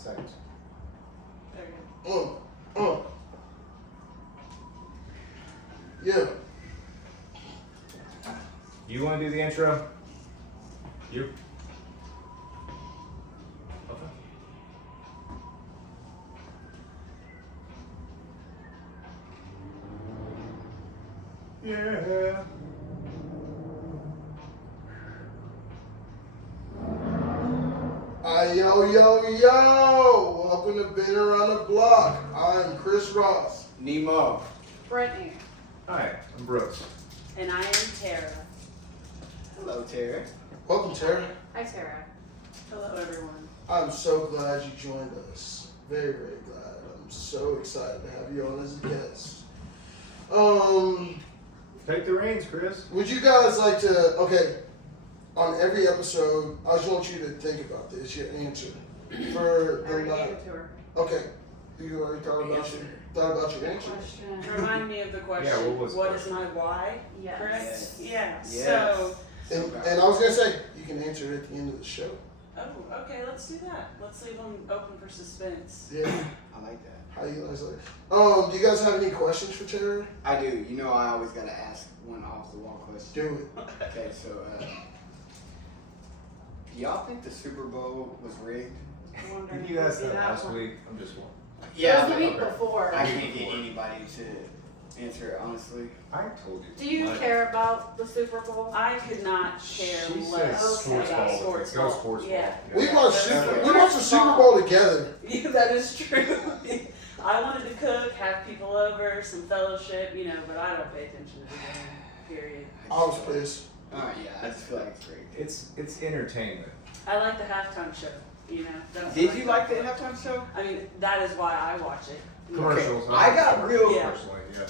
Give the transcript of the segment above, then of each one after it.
seconds. There you go. Yeah. You want to do the intro? You? Okay. Yeah. Yo. Welcome to Been Around the Block. I'm Chris Ross. Nemo. Brittany. Hi, I'm Brooks. And I am Tara. Hello, Terry. Welcome, Tara. Hi, Tara. Hello, everyone. I'm so glad you joined us. Very, very glad. I'm so excited to have you on as a guest. Take the reins, Chris. Would you guys like to, on every episode, I just want you to think about this, your answer. For I already the gave it to her. Okay. You already thought about your answer? Question. Remind me of the question. Yeah, what was the what question? is my why? Yes. Correct? Yes. Yeah. Yes. So, And I was going to say, you can answer it at the end of the show. oh, okay, let's do that. Let's leave them open for suspense. Yeah. I like that. How you guys like? Do you guys have any questions for Tara? I do. You know, I always gotta ask one off the wall question. Do it. Okay, so do y'all think the Super Bowl was rigged? I wonder Did if you guys it'd be that last one. week? I'm just one. It was the week okay. before. I can't get anybody to answer it honestly. I told you. Do you Mike. care about the Super Bowl? I could not care She less says sports about ball. sports Go ball. sports ball. Yeah. We watched Okay. the Super Bowl together. Yeah, that is true. I wanted to cook, have people over, some fellowship, but I don't pay attention to the game, period. I was pissed. Alright, yeah, I just feel like it's rigged. It's entertainment. I like the halftime show, That's Did what you I like the think. halftime show? I mean, that is why I watch it. Commercials. Okay, I got real- Yeah. Personally, yeah.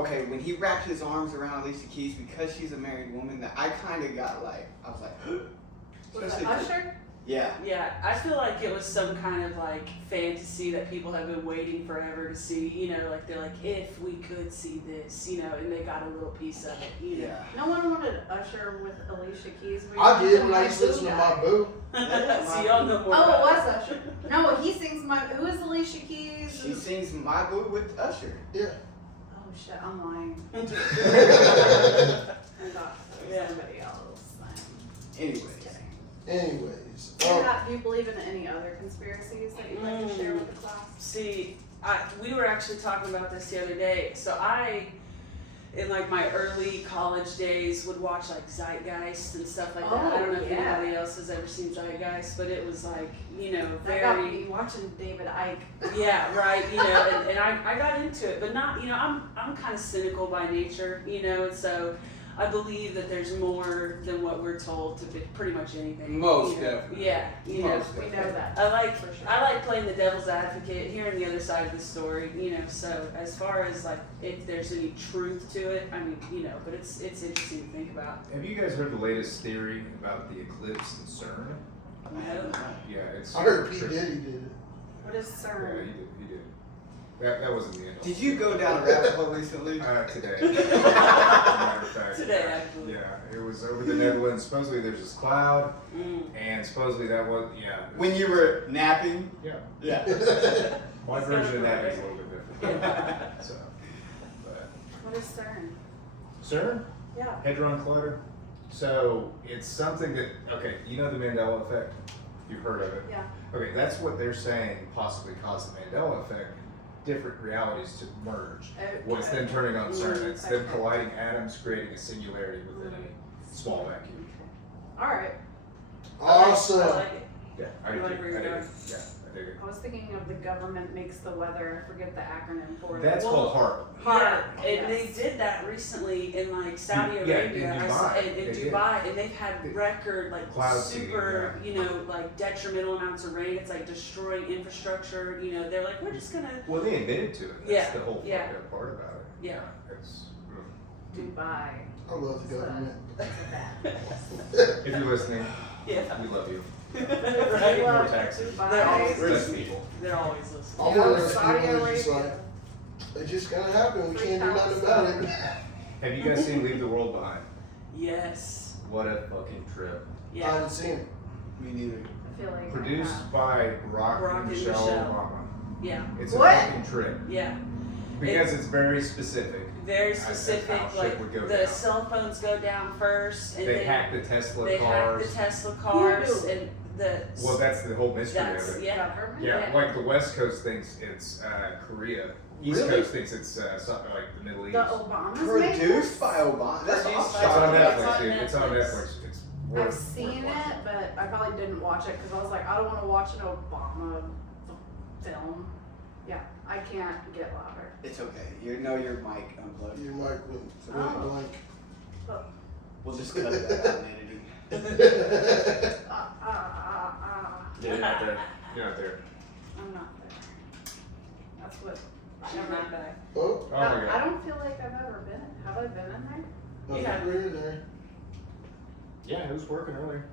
Okay, when he wrapped his arms around Alicia Keys because she's a married woman, that I kind of got like, I was like, Was it especially- Usher? Yeah. Yeah, I feel like it was some kind of like fantasy that people have been waiting forever to see, like they're like, if we could see this, and they got a little piece of it, Yeah. No one wanted Usher with Alicia Keys. We I wanted did when my I used to listen boo to guy. my boo. So y'all know more Oh, it about was Usher. No, he sings my. Who is Alicia Keys? She sings My Boo with Usher. Yeah. Oh shit, I'm lying. I thought it was Yeah. somebody else. Anyways. Just kidding. Anyways. Do you believe in any other conspiracies that you'd like to share with the class? See, we were actually talking about this the other day. So in like my early college days, would watch like Zeitgeist and stuff like that. I don't know if yeah. anybody else has ever seen Zeitgeist, but it was like, I got very. me watching David Icke. Yeah, right. And I got into it, but not. I'm kind of cynical by nature. And so I believe that there's more than what we're told to be pretty much anything. Most definitely. Yeah, Most We know definitely. that. I like playing the devil's advocate, hearing the other side of the story. So as far as like if there's any truth to it, I mean, but it's interesting to think about. Have you guys heard the latest theory about the eclipse in CERN? No. Yeah, it's. I heard P. trippy. Diddy did it. What is Yeah, CERN? he did. That wasn't the end. Did you go down a rabbit hole recently? Today. As a matter of fact. Today, actually. Yeah, it was over the Netherlands. Supposedly there's this cloud, Mm. and supposedly that was, When you were napping? Yeah. Yeah. My That's version of that right. is a little bit different. So, but. What is CERN? CERN? Yeah. Hadron Collider. So it's something that, the Mandela effect? You've heard of it? Yeah. Okay, that's what they're saying possibly caused the Mandela effect. Different realities to merge. What's then turning on CERN? It's them colliding atoms, creating a singularity within a small vacuum. All right. Awesome. I like it. Yeah, I You dig like it. where I you're dig it. going? Yeah, I dig it. I was thinking of the government makes the weather. I forget the acronym for it. That's called HARP. Yeah, and Yes. they did that recently in like Saudi Yeah, in Arabia, Dubai. in They did. Dubai, and they've had record like Cloud super, seeding, like detrimental amounts of rain. It's like destroying infrastructure. They're like, we're just gonna, Well, they admitted to it. That's Yeah, the whole yeah. fucked up part about it. Yeah. It's, Dubai. I love the government. if you're listening, yeah, we love you. right. More Love taxes. They're always Dubai. Rest people. They're always listening. All Yeah, one of those Saudi people is just Arabia. like, it's just gonna happen. We can't do nothing about it. Have you guys seen Leave the World Behind? Yes. What a fucking trip. I Yeah. haven't seen it. Me neither. feel like Produced by Barack Barack and and Michelle Michelle. Obama. Yeah, It's What? a fucking trip. yeah. Because it's very specific. Very As specific. how shit Like would go the down. cell phones go down first, and They then hack the Tesla they cars. hack the Tesla cars, Who? and the Well, that's the whole mystery that's of it. yeah. government. Yeah, like the West Coast thinks it's Korea. East Really? Coast thinks it's something like the Middle East. The Obamas made Produced this? by Obama. That's Produced awesome. It's on by- Netflix, It's on dude. It's on Netflix. Netflix. It's I've worth seen watching. it, but I probably didn't watch it because I was like, I don't want to watch an Obama film. Yeah, I can't get louder. It's okay. You know your mic unplugged. Your mic went Oh. blank. We'll just cut that out in editing. Yeah, you're not there. You're not there. I'm not there. That's what. You're not back. Oh, Oh my I god. don't feel like I've ever been. Have I been in there? no, Yeah. we're in there. Yeah, it was working earlier.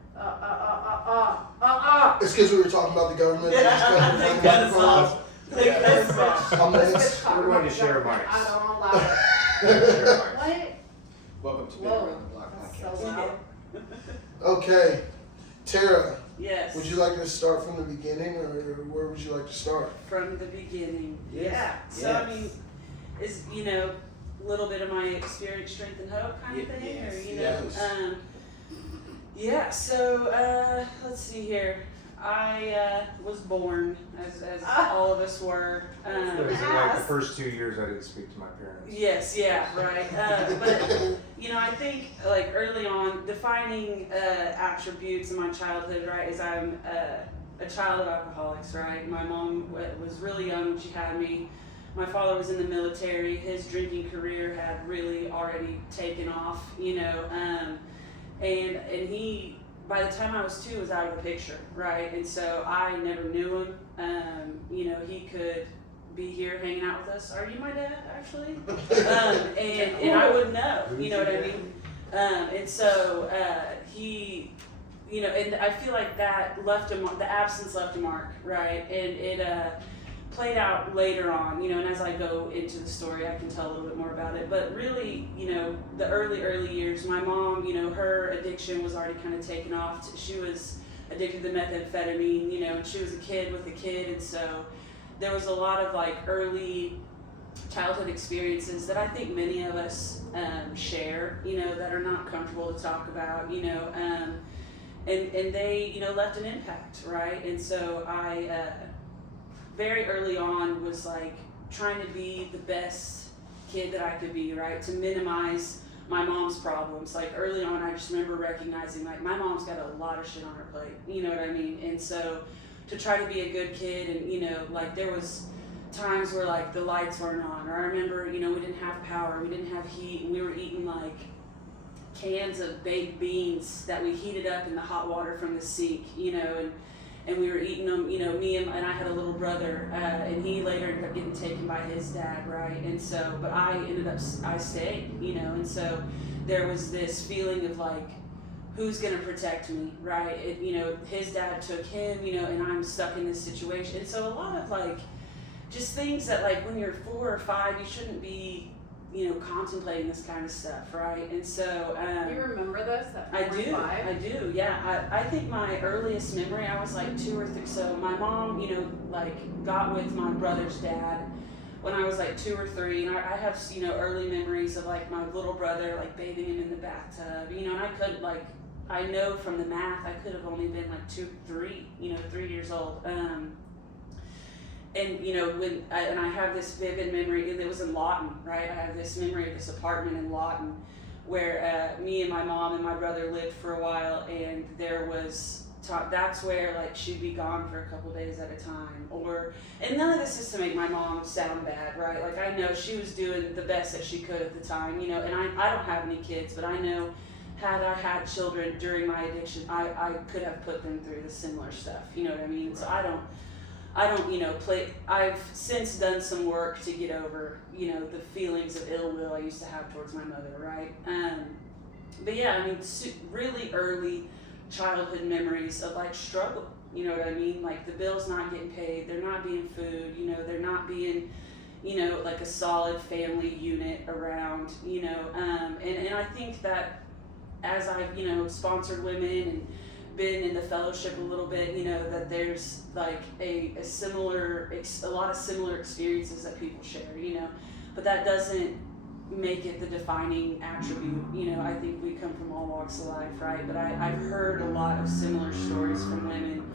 It's because we were talking about the government. They just cut They the cut us microphone off. They cut us off. I'm This next. bitch talking We're going about to share the government. mics. I don't allow it. Share mics. What? Welcome to Big Whoa, Around the Block that's podcast. so loud. Okay, Tara, Yes. would you like to start from the beginning, or where would you like to start? From the beginning. Yes. Yeah. So Yes. I mean, is a little bit of my experience, strength, and hope kind of thing, Yes, or yes. Yeah. So let's see here. I was born as all of us were. Was it like the first 2 years I didn't speak to my parents? Yes, yeah, right. But I think like early on, defining attributes in my childhood, right, is I'm a child of alcoholics, right. My mom was really young when she had me. My father was in the military. His drinking career had really already taken off, and he, by the time I was 2, was out of the picture, right? And so I never knew him. He could be here hanging out with us. Are you my dad, actually? And I wouldn't know, you know what I mean? And so he, and I feel like that left a mark, the absence left a mark, right? And it played out later on, and as I go into the story, I can tell a little bit more about it. But really, the early years, my mom, her addiction was already kind of taken off. She was addicted to methamphetamine, and she was a kid with a kid, and so there was a lot of like early childhood experiences that I think many of us share, that are not comfortable to talk about, and they, left an impact, right? And so I very early on was like trying to be the best kid that I could be, right? To minimize my mom's problems. Like early on, I just remember recognizing like my mom's got a lot of shit on her plate, you know what I mean? And so to try to be a good kid, and like there was times where like the lights weren't on, or I remember, we didn't have power, we didn't have heat, and we were eating like cans of baked beans that we heated up in the hot water from the sink, and we were eating them, me and I had a little brother, and he later ended up getting taken by his dad, right? And so, but I stayed, and so there was this feeling of like, who's gonna protect me, right? His dad took him, and I'm stuck in this situation. And so a lot of like, just things that like when you're 4 or 5, you shouldn't be, contemplating this kind of stuff, right? And so You remember this at I 45? do, yeah. I think my earliest memory, I was like 2 or 3. So my mom, like got with my brother's dad when I was like 2 or 3, and I have, early memories of like my little brother like bathing him in the bathtub, and I couldn't like, I know from the math I could have only been like 2, 3, 3 years old. And when I have this vivid memory, it was in Lawton, right? I have this memory of this apartment in Lawton where me and my mom and my brother lived for a while, and there was that's where like she'd be gone for a couple days at a time, and none of this is to make my mom sound bad, right? Like I know she was doing the best that she could at the time, and I don't have any kids, but I know had I had children during my addiction, I could have put them through the similar stuff, you know what I mean? Right. So I don't, I've since done some work to get over, the feelings of ill will I used to have towards my mother, right? But yeah, I mean, really early childhood memories of like struggle, you know what I mean? Like the bills not getting paid, there not being food, there not being, like a solid family unit around, and I think that as I've, sponsored women and been in the fellowship a little bit, you know, that there's like a lot of similar experiences that people share, you know, but that doesn't make it the defining attribute. You know, I think we come from all walks of life, right? But I've heard a lot of similar stories from women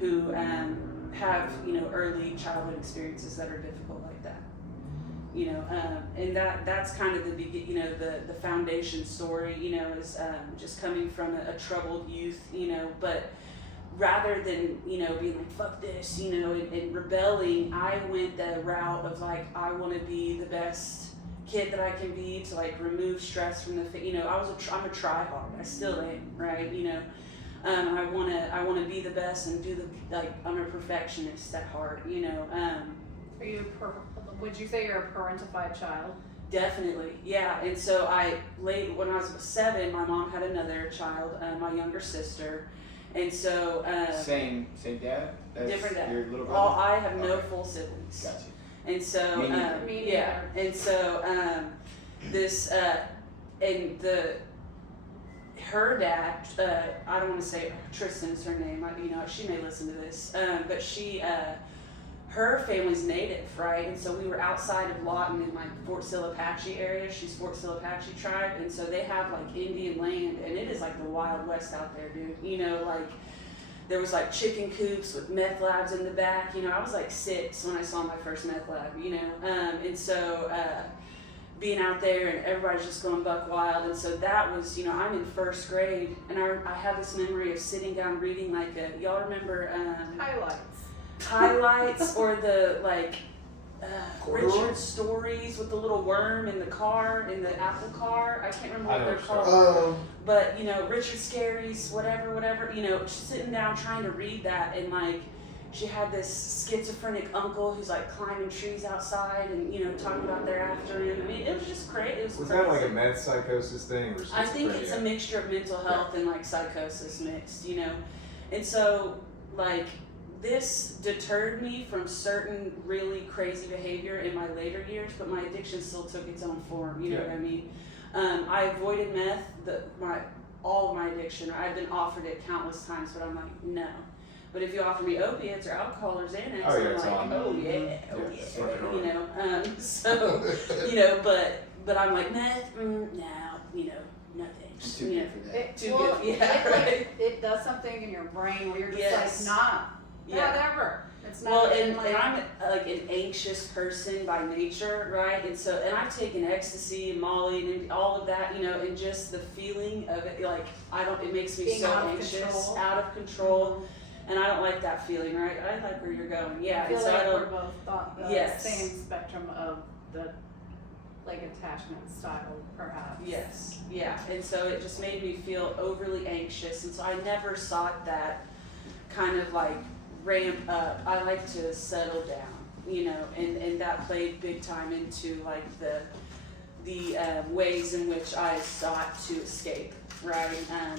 who have, you know, early childhood experiences that are difficult like that. You know, and that's kind of the foundation story, you know, is just coming from a troubled youth, you know, but rather than, you know, being like, fuck this, you know, and rebelling, I went the route of like, I want to be the best kid that I can be to like remove stress from you know, I'm a try-hard, I still am, right, you know, I want to be the best and do I'm a perfectionist at heart, you know. Are you would you say you're a parentified child? Definitely, yeah. And so when I was 7, my mom had another child, my younger sister, and so same dad. Different dad. Your little brother. I have no Okay. full siblings. Gotcha. And so Me yeah, neither. and so her dad, I don't want to say Tristan is her name. You know, she may listen to this, but her family's native, right? And so we were outside of Lawton in like Fort Sill Apache area. She's Fort Sill Apache tribe, and so they have like Indian land, and it is like the Wild West out there, dude. You know, like there was like chicken coops with meth labs in the back. You know, I was like 6 when I saw my first meth lab. You know, and so being out there and everybody's just going buck wild, and so that was, you know, I'm in 1st grade, and I have this memory of sitting down reading like y'all remember highlights or the like Richard stories with the little worm in the car, in the Apple car. I can't remember what they're called. But, you know, Richard Scarry's, whatever, you know, sitting down trying to read that, and like she had this schizophrenic uncle who's like climbing trees outside and, you know, talking about their afternoon. I mean, it was just crazy. Was that like a meth psychosis thing or I think it's a mixture of mental health and like psychosis mixed, you know. And so like this deterred me from certain really crazy behavior in my later years, but my addiction still took its own form, you know what I mean? I avoided meth, all of my addiction. I've been offered it countless times, but I'm like, no. But if you offer me opiates or alcohol or Xanax, I'm like, you know. So, you know, but I'm like, meth, no, you know, no thanks. Too good for that. Too good, yeah, right. It does something in your brain where you're just Yes. like, not ever. It's not Well, even and I'm like an anxious person by nature, right? And so, and I've taken ecstasy and Molly and all of that, you know, and just the feeling of it, like, it makes me being so out of anxious, control. out of control, and I don't like that feeling, right? I like where you're going, yeah. I feel And so like I we're don't, both thought the Yes. same spectrum of the like attachment style, perhaps. yes, yeah. And so it just made me feel overly anxious, and so I never sought that kind of like ramp up. I like to settle down, you know, and that played big time into like the ways in which I sought to escape, right?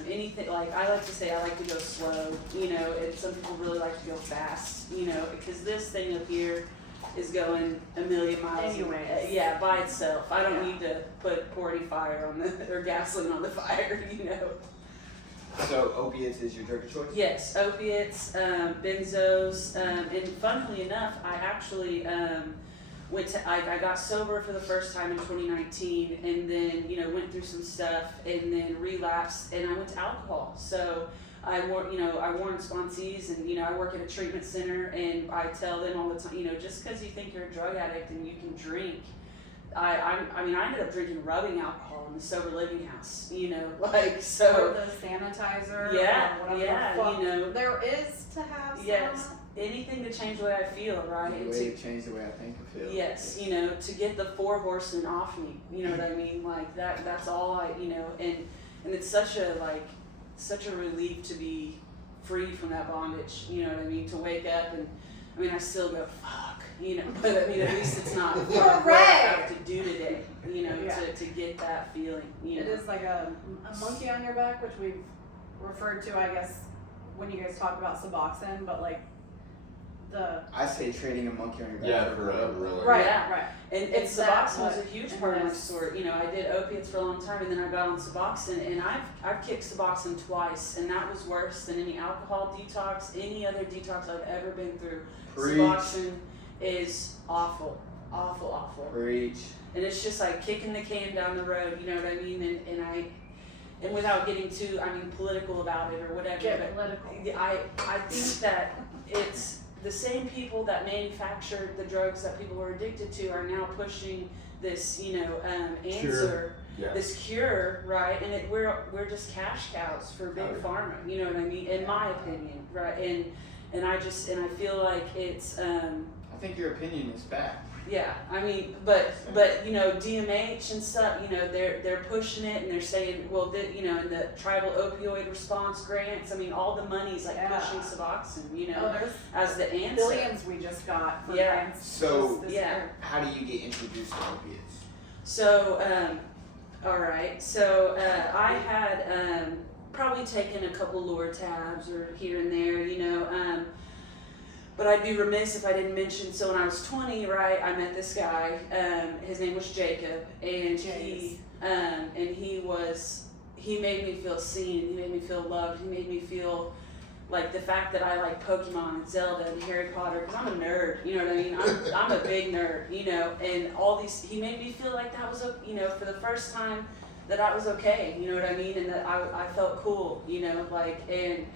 Anything, like I like to say I like to go slow, you know, and some people really like to go fast, you know, because this thing up here is going a million miles Anyways. by itself. I don't need to pour any fire on or gasoline on the fire, you know. So opiates is your drug of choice? Yes, opiates, benzos, and funnily enough, I actually I got sober for the first time in 2019, and then, you know, went through some stuff, and then relapsed, and I went to alcohol. So I warn sponsees, and, you know, I work at a treatment center, and I tell them all the time, you know, just because you think you're a drug addict and you can drink, I ended up drinking rubbing alcohol in the sober living house, you know, like, Or so, the sanitizer. yeah, or whatever yeah, the fuck you know, there is to have. yes, some. anything to change the way I feel, right? The And way to change the way I think and feel. yes, you know, to get the 4 horsemen off me, you know what I mean? Like that's all you know, and it's such a relief to be free from that bondage, you know what I mean? To wake up and, I mean, I still go, fuck, you know, but I mean, at least it's not what I have to do today, you know, Yeah. to get that feeling, you know. It is like a monkey on your back, which we've referred to, I guess, when you guys talk about Suboxone, but like I say trading a monkey on your back. Yeah, for a really. right, Yeah. right. And Is that Suboxone was a what- huge and part of my that's- story. You know, I did opiates for a long time, and then I got on Suboxone, and I've kicked Suboxone twice, and that was worse than any alcohol detox, any other detox I've ever been through. Preach. Suboxone is awful, awful. Preach. And it's just like kicking the can down the road, you know what I mean? And without getting too, political about it or whatever. Get but political. I think that it's the same people that manufactured the drugs that people were addicted to are now pushing this, answer, Yeah. this cure, right? And we're just cash cows for big pharma, you know what I mean? In my opinion, right? And I feel like it's I think your opinion is fact. yeah, but DMH and stuff, they're pushing it and they're saying, well, in the tribal opioid response grants, all the money's like Yeah. pushing Suboxone, Oh, there's as the answer. billions we just got for Yeah. grants So, just this yeah. year. How do you get introduced to opiates? So, all right. So I had probably taken a couple Lortabs or here and there, but I'd be remiss if I didn't mention. So when I was 20, right, I met this guy. His name was Jacob, and he made me feel seen. He made me feel loved. He made me feel like the fact that I like Pokemon and Zelda and Harry Potter, because I'm a nerd, you know what I mean? I'm a big nerd, and all these, he made me feel like that was, for the first time that I was okay, you know what I mean? And that I felt cool, and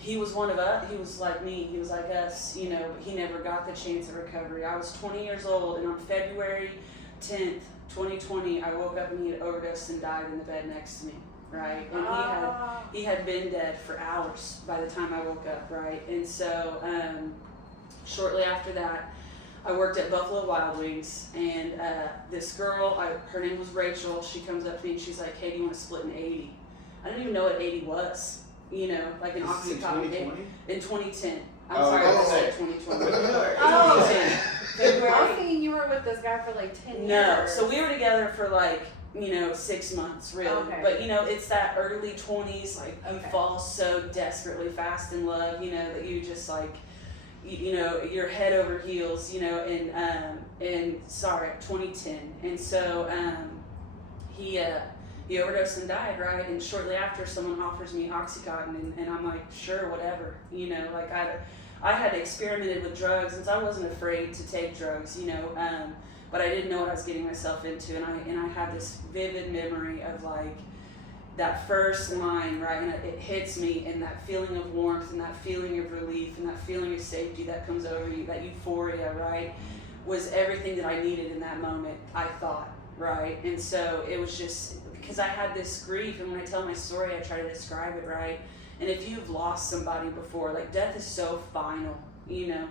he was one of us, he was like me, he was like us, he never got the chance of recovery. I was 20 years old, and on February 10th, 2020, I woke up and he had overdosed and died in the bed next to me. Right, and he had been dead for hours by the time I woke up, right? And so shortly after that, I worked at Buffalo Wild Wings, and this girl, her name was Rachel. She comes up to me and she's like, "Hey, do you want to split an 80?" I didn't even know what 80 was, like an This is in Oxycontin. 2020? In 2010. I'm Oh, sorry, I okay. said 2020. Oh. 2010. I February. was thinking you were with this guy for like 10 No, years. so we were together for 6 months, really. Okay. But it's that early 20s, like you Okay. fall so desperately fast in love, that you just like, you're head over heels, and sorry, 2010. And so he overdosed and died, right? And shortly after, someone offers me Oxycontin, and I'm like, sure, whatever, like I had experimented with drugs, and so I wasn't afraid to take drugs, but I didn't know what I was getting myself into, and I have this vivid memory of like that first line, right, and it hits me, and that feeling of warmth, and that feeling of relief, and that feeling of safety that comes over you, that euphoria, right, was everything that I needed in that moment, I thought, right, and so it was just, because I had this grief, and when I tell my story, I try to describe it, right, and if you've lost somebody before, like death is so final, and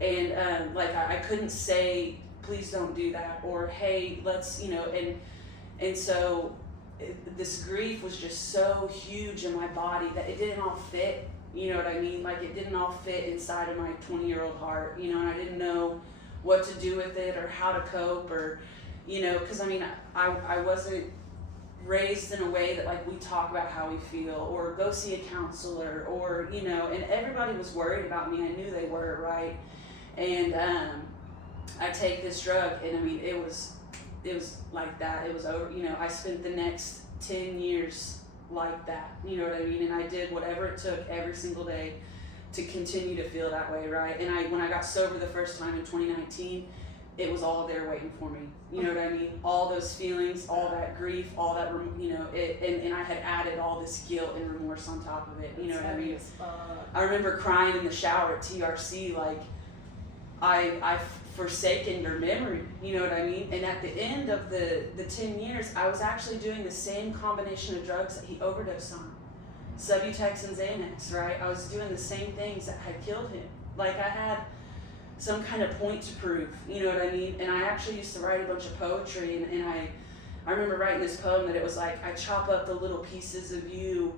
I couldn't say, please don't do that, or hey, let's, and so this grief was just so huge in my body that it didn't all fit, you know what I mean? Like it didn't all fit inside of my 20-year-old heart, and I didn't know what to do with it or how to cope, or, because I wasn't raised in a way that like we talk about how we feel or go see a counselor or, and everybody was worried about me. I knew they were, right? And I take this drug, and it was like that. It was over, I spent the next 10 years like that, you know what I mean? And I did whatever it took every single day to continue to feel that way, right? And when I got sober the first time in 2019, it was all there waiting for me, you know what I mean? All those feelings, all that grief, all that, and I had added all this guilt and remorse on top of it, you know what I mean? I remember crying in the shower at TRC, like, I've forsaken your memory, you know what I mean? And at the end of the 10 years, I was actually doing the same combination of drugs that he overdosed on. Subutex and Xanax, right? I was doing the same things that had killed him. Like I had some kind of point to prove, you know what I mean? And I actually used to write a bunch of poetry, and I remember writing this poem that it was like, I chop up the little pieces of you,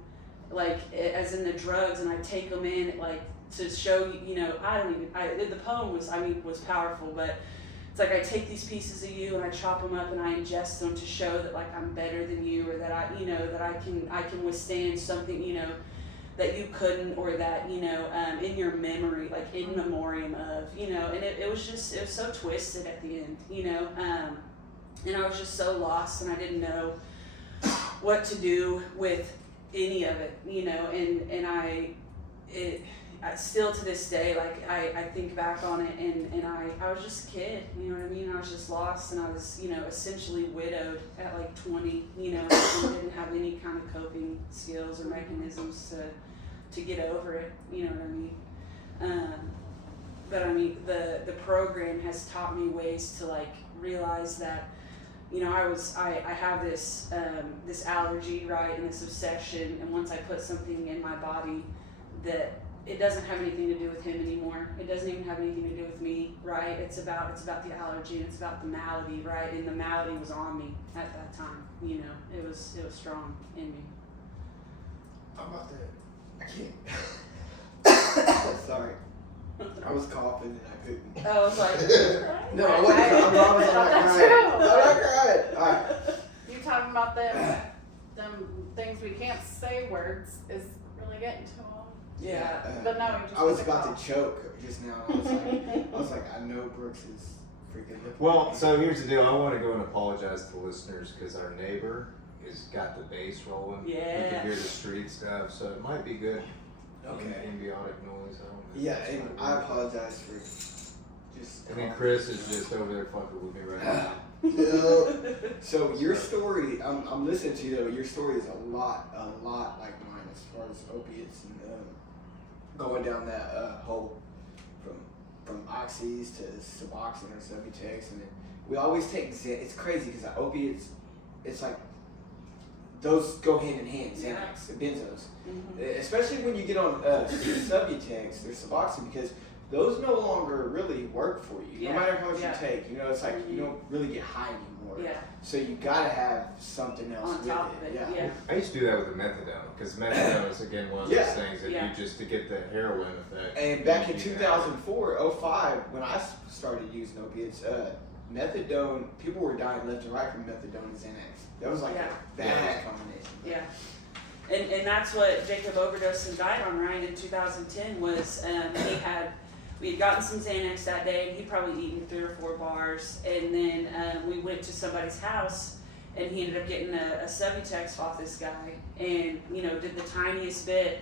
like as in the drugs, and I take them in, like, to show you, the poem was powerful, but it's like I take these pieces of you and I chop them up and I ingest them to show that like I'm better than you, or that I can withstand something, that you couldn't, or that, you know, in your memory, like in memoriam of, you know, and it was so twisted at the end, you know, and I was just so lost, and I didn't know what to do with any of it, you know, and I still to this day, like I think back on it, and I was just a kid, you know what I mean? I was just lost, and I was, you know, essentially widowed at like 20, you know, and didn't have any kind of coping skills or mechanisms to get over it, you know what I mean? But I mean, the program has taught me ways to like realize that, you know, I have this this allergy, right, and this obsession, and once I put something in my body that it doesn't have anything to do with him anymore. It doesn't even have anything to do with me, right? It's about the allergy, and it's about the malady, right? And the malady was on me at that time, you know. It was strong in me. I'm about to. I can't. Sorry. I was coughing and I couldn't. I was like, No, I wasn't. I'm not crying. I'm not crying. All right. You talking about them things we can't say words is really getting to them. yeah. But no, you just I was took about off. to choke just now. I was like, I know Brooks is freaking looking. Well, so here's the deal. I want to go and apologize to the listeners because our neighbor has got the bass rolling. We Yeah. can hear the street stuff, so it might be good. Okay. Ambiotic noise. I don't know. Yeah, and I apologize for just. And then Chris is just over there fucking with me right now. Yeah. So your story, I'm listening to you though. Your story is a lot like mine as far as opiates and going down that hole from oxys to Suboxone or Subutex, and then we always take it's crazy because opiates, it's like those go hand in hand, Xanax, benzos, especially when you get on Subutex or Suboxone, because those no longer really work for you, no matter how much you take. You know, it's like you don't really get high anymore. Yeah. So you gotta have something else On with top it. of it, yeah. I used to do that with the methadone because methadone is again one of those Yeah. things that Yeah. you just to get the heroin effect. And back in you 2004, 05, when I started using opiates, methadone, people were dying left and right from methadone and Xanax. That was like Yeah. a bad combination. Yeah. And that's what Jacob overdosed and died on, right, in 2010 was we had gotten some Xanax that day, and he'd probably eaten 3 or 4 bars, and then we went to somebody's house, and he ended up getting a Subutex off this guy, and, you know, did the tiniest bit,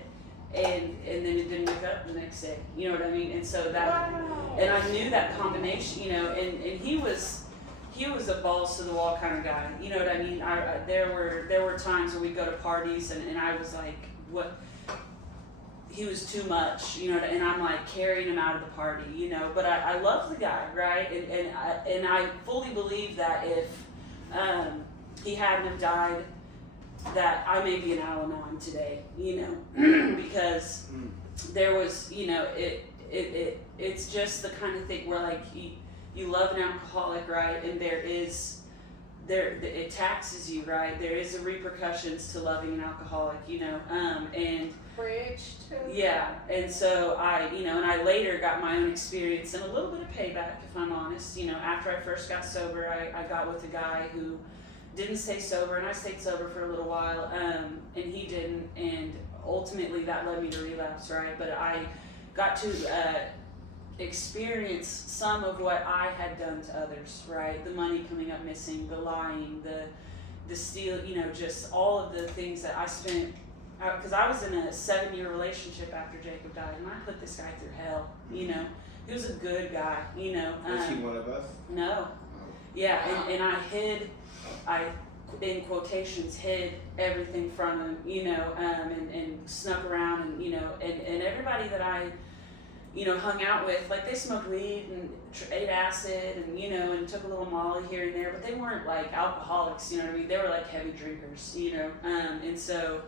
and then it didn't wake up the next day, you know what I mean? And so that, and I knew that combination, you know, and he was a balls to the wall kind of guy, you know what I mean? There were times where we'd go to parties, and I was like, what? He was too much, you know, and I'm like carrying him out of the party, you know. But I love the guy, right? And I fully believe that if he hadn't have died, that I may be an Al-Anon today, you know, because there was, you know, it's just the kind of thing where like you love an alcoholic, right? And it taxes you, right? There is a repercussions to loving an alcoholic, you know, and Preach to yeah, and so I later got my own experience and a little bit of payback, if I'm honest. You know, after I first got sober, I got with a guy who didn't stay sober, and I stayed sober for a little while, and he didn't, and ultimately that led me to relapse, right? But I got to experience some of what I had done to others, right? The money coming up missing, the lying, the steal, you know, just all of the things that I spent. Because I was in a 7-year relationship after Jacob died, and I put this guy through hell, you know. He was a good guy, you know. Was he one of us? No. Yeah, and I, in quotations, hid everything from him, you know, and snuck around, and, you know, and everybody that I, you know, hung out with, like, they smoked weed and ate acid and, you know, and took a little Molly here and there, but they weren't, like, alcoholics, you know what I mean? They were, like, heavy drinkers, you know, and so...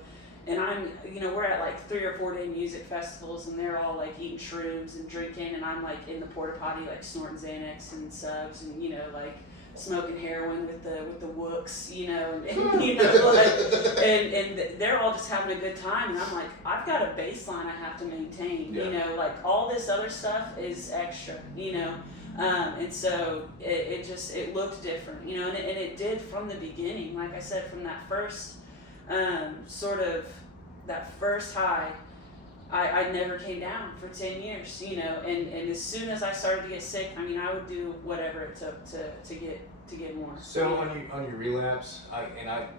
And I'm, you know, we're at like 3 or 4 day music festivals, and they're all like eating shrooms and drinking, and I'm like in the porta potty like snorting Xanax and subs, and, you know, like smoking heroin with the wooks, you know, and you know, like, and they're all just having a good time, and I'm like, I've got a baseline I have to maintain, you know, like all this other stuff is extra, you know, and so it looked different, you know, and it did from the beginning, like I said, from that first. Sort of that first high, I never came down for 10 years, you know, and as soon as I started to get sick, I mean, I would do whatever it took to get more. So on your relapse, I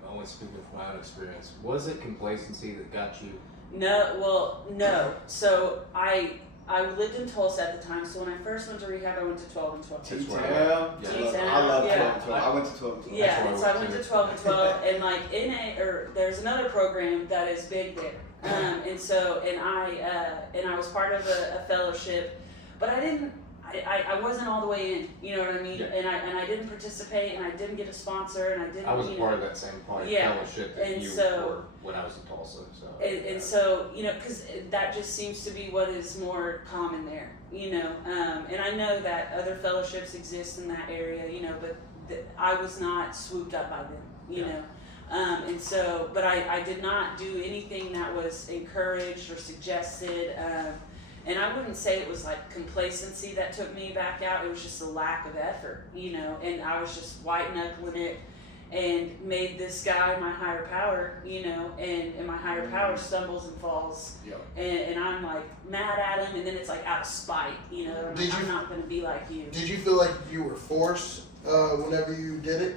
only speaking from my own experience, was it complacency that got you? No. So I lived in Tulsa at the time, so when I first went to rehab, I went to 12 and 12. That's where I love 12 and 12. I went to 12 and 12. Yeah, That's and where so I I went went to. to 12 and 12, and like there's another program that is big there, and I was part of a fellowship, but I wasn't all the way in, you know what I mean? Yeah. And I didn't participate, and I didn't get a sponsor, and I didn't. I was a you part know, of that same Yeah, fellowship that and you so- were when I was in Tulsa. So and so, you know, because that just seems to be what is more common there, you know. And I know that other fellowships exist in that area, you know, but I was not swooped up by them, you Yeah. know. And so, but I did not do anything that was encouraged or suggested. And I wouldn't say it was like complacency that took me back out. It was just a lack of effort, you know. And I was just white knuckling it, and made this guy my higher power, you know. And my higher power stumbles and falls, Yep. and I'm like mad at him. And then it's like out of spite, you know. I'm, Did I'm you- not gonna be like you. Did you feel like you were forced whenever you did it?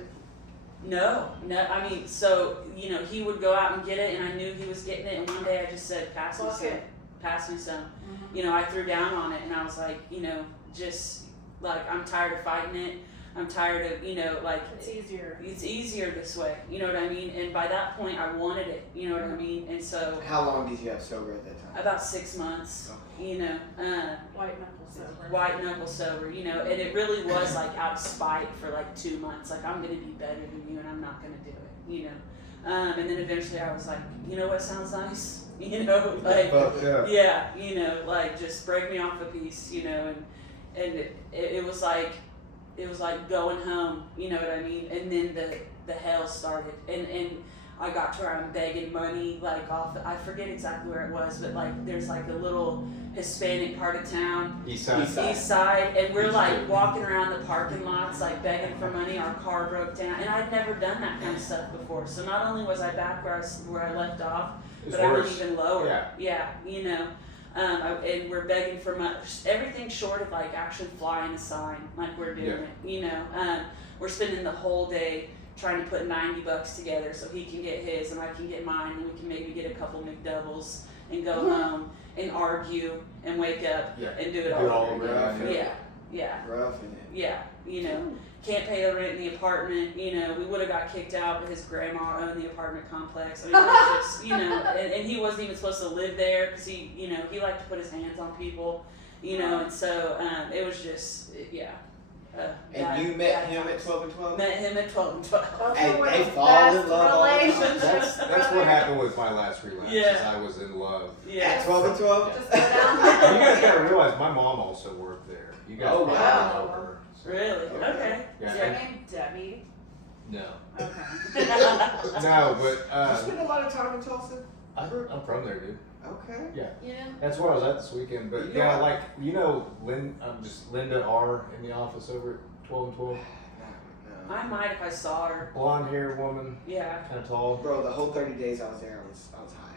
No. I mean, so you know, he would go out and get it, and I knew he was getting it. And one day I just said, "Pass me Fuck some." it. Pass me some. Mhm. You know, I threw down on it, and I was like, you know, just like I'm tired of fighting it. I'm tired of, you know, like It's easier. it's easier this way. You know what I mean? And by that point, I wanted it. You know what I mean? And so How long did you have sober at that time? about 6 months. You know, White knuckle sober. white knuckle sober. You know, and it really was like out of spite for like 2 months. Like I'm gonna be better than you, and I'm not gonna do it. You know, and then eventually I was like, you know what sounds nice? You know, like. Fucked up. Yeah, you know, like just break me off a piece, you know, and it was like going home, you know what I mean? And then the hell started, and I got to where I'm begging money, like off. I forget exactly where it was, but like there's like a little Hispanic part of town, East side. East Side, and we're like walking around the parking lots, like begging for money. Our car broke down, and I'd never done that kind of stuff before. So not only was I back where I left off, It's but I went worse. even lower. Yeah. You know. And we're begging for much, everything short of like actually flying a sign like we're doing Yeah. it, you know. We're spending the whole day trying to put $90 together so he can get his and I can get mine, and we can maybe get a couple McDoubles and go home and argue and wake up Yeah. and do it Do all it all over over again. again. Yeah, Rough, isn't it? you know. Can't pay the rent in the apartment, you know. We would have got kicked out, but his grandma owned the apartment complex. I mean, it was just, you know, and he wasn't even supposed to live there because he, you know, he liked to put his hands on people, you know, and so it was just, yeah. And you met him at 12 and 12? Met him at 12 and 12. Those Hey, were they the fall in best love all the time. relationships. That's what happened with my last relapse. Yeah. Is I was in love. Yeah. At 12 and 12? Just go down You guys there. gotta realize my mom also worked there. You guys Oh, probably wow. know her. So. Really? Okay. Yeah. Is your name Debbie? No. Okay. No, but You spend a lot of time in Tulsa? I'm from there, dude. Okay. Yeah. That's where I was at this weekend. But You yeah, know- like Linda R in the office over at 12 and 12. No. I might if I saw her. Blonde hair woman, Yeah. kind of tall. Bro, the whole 30 days I was there, I was high.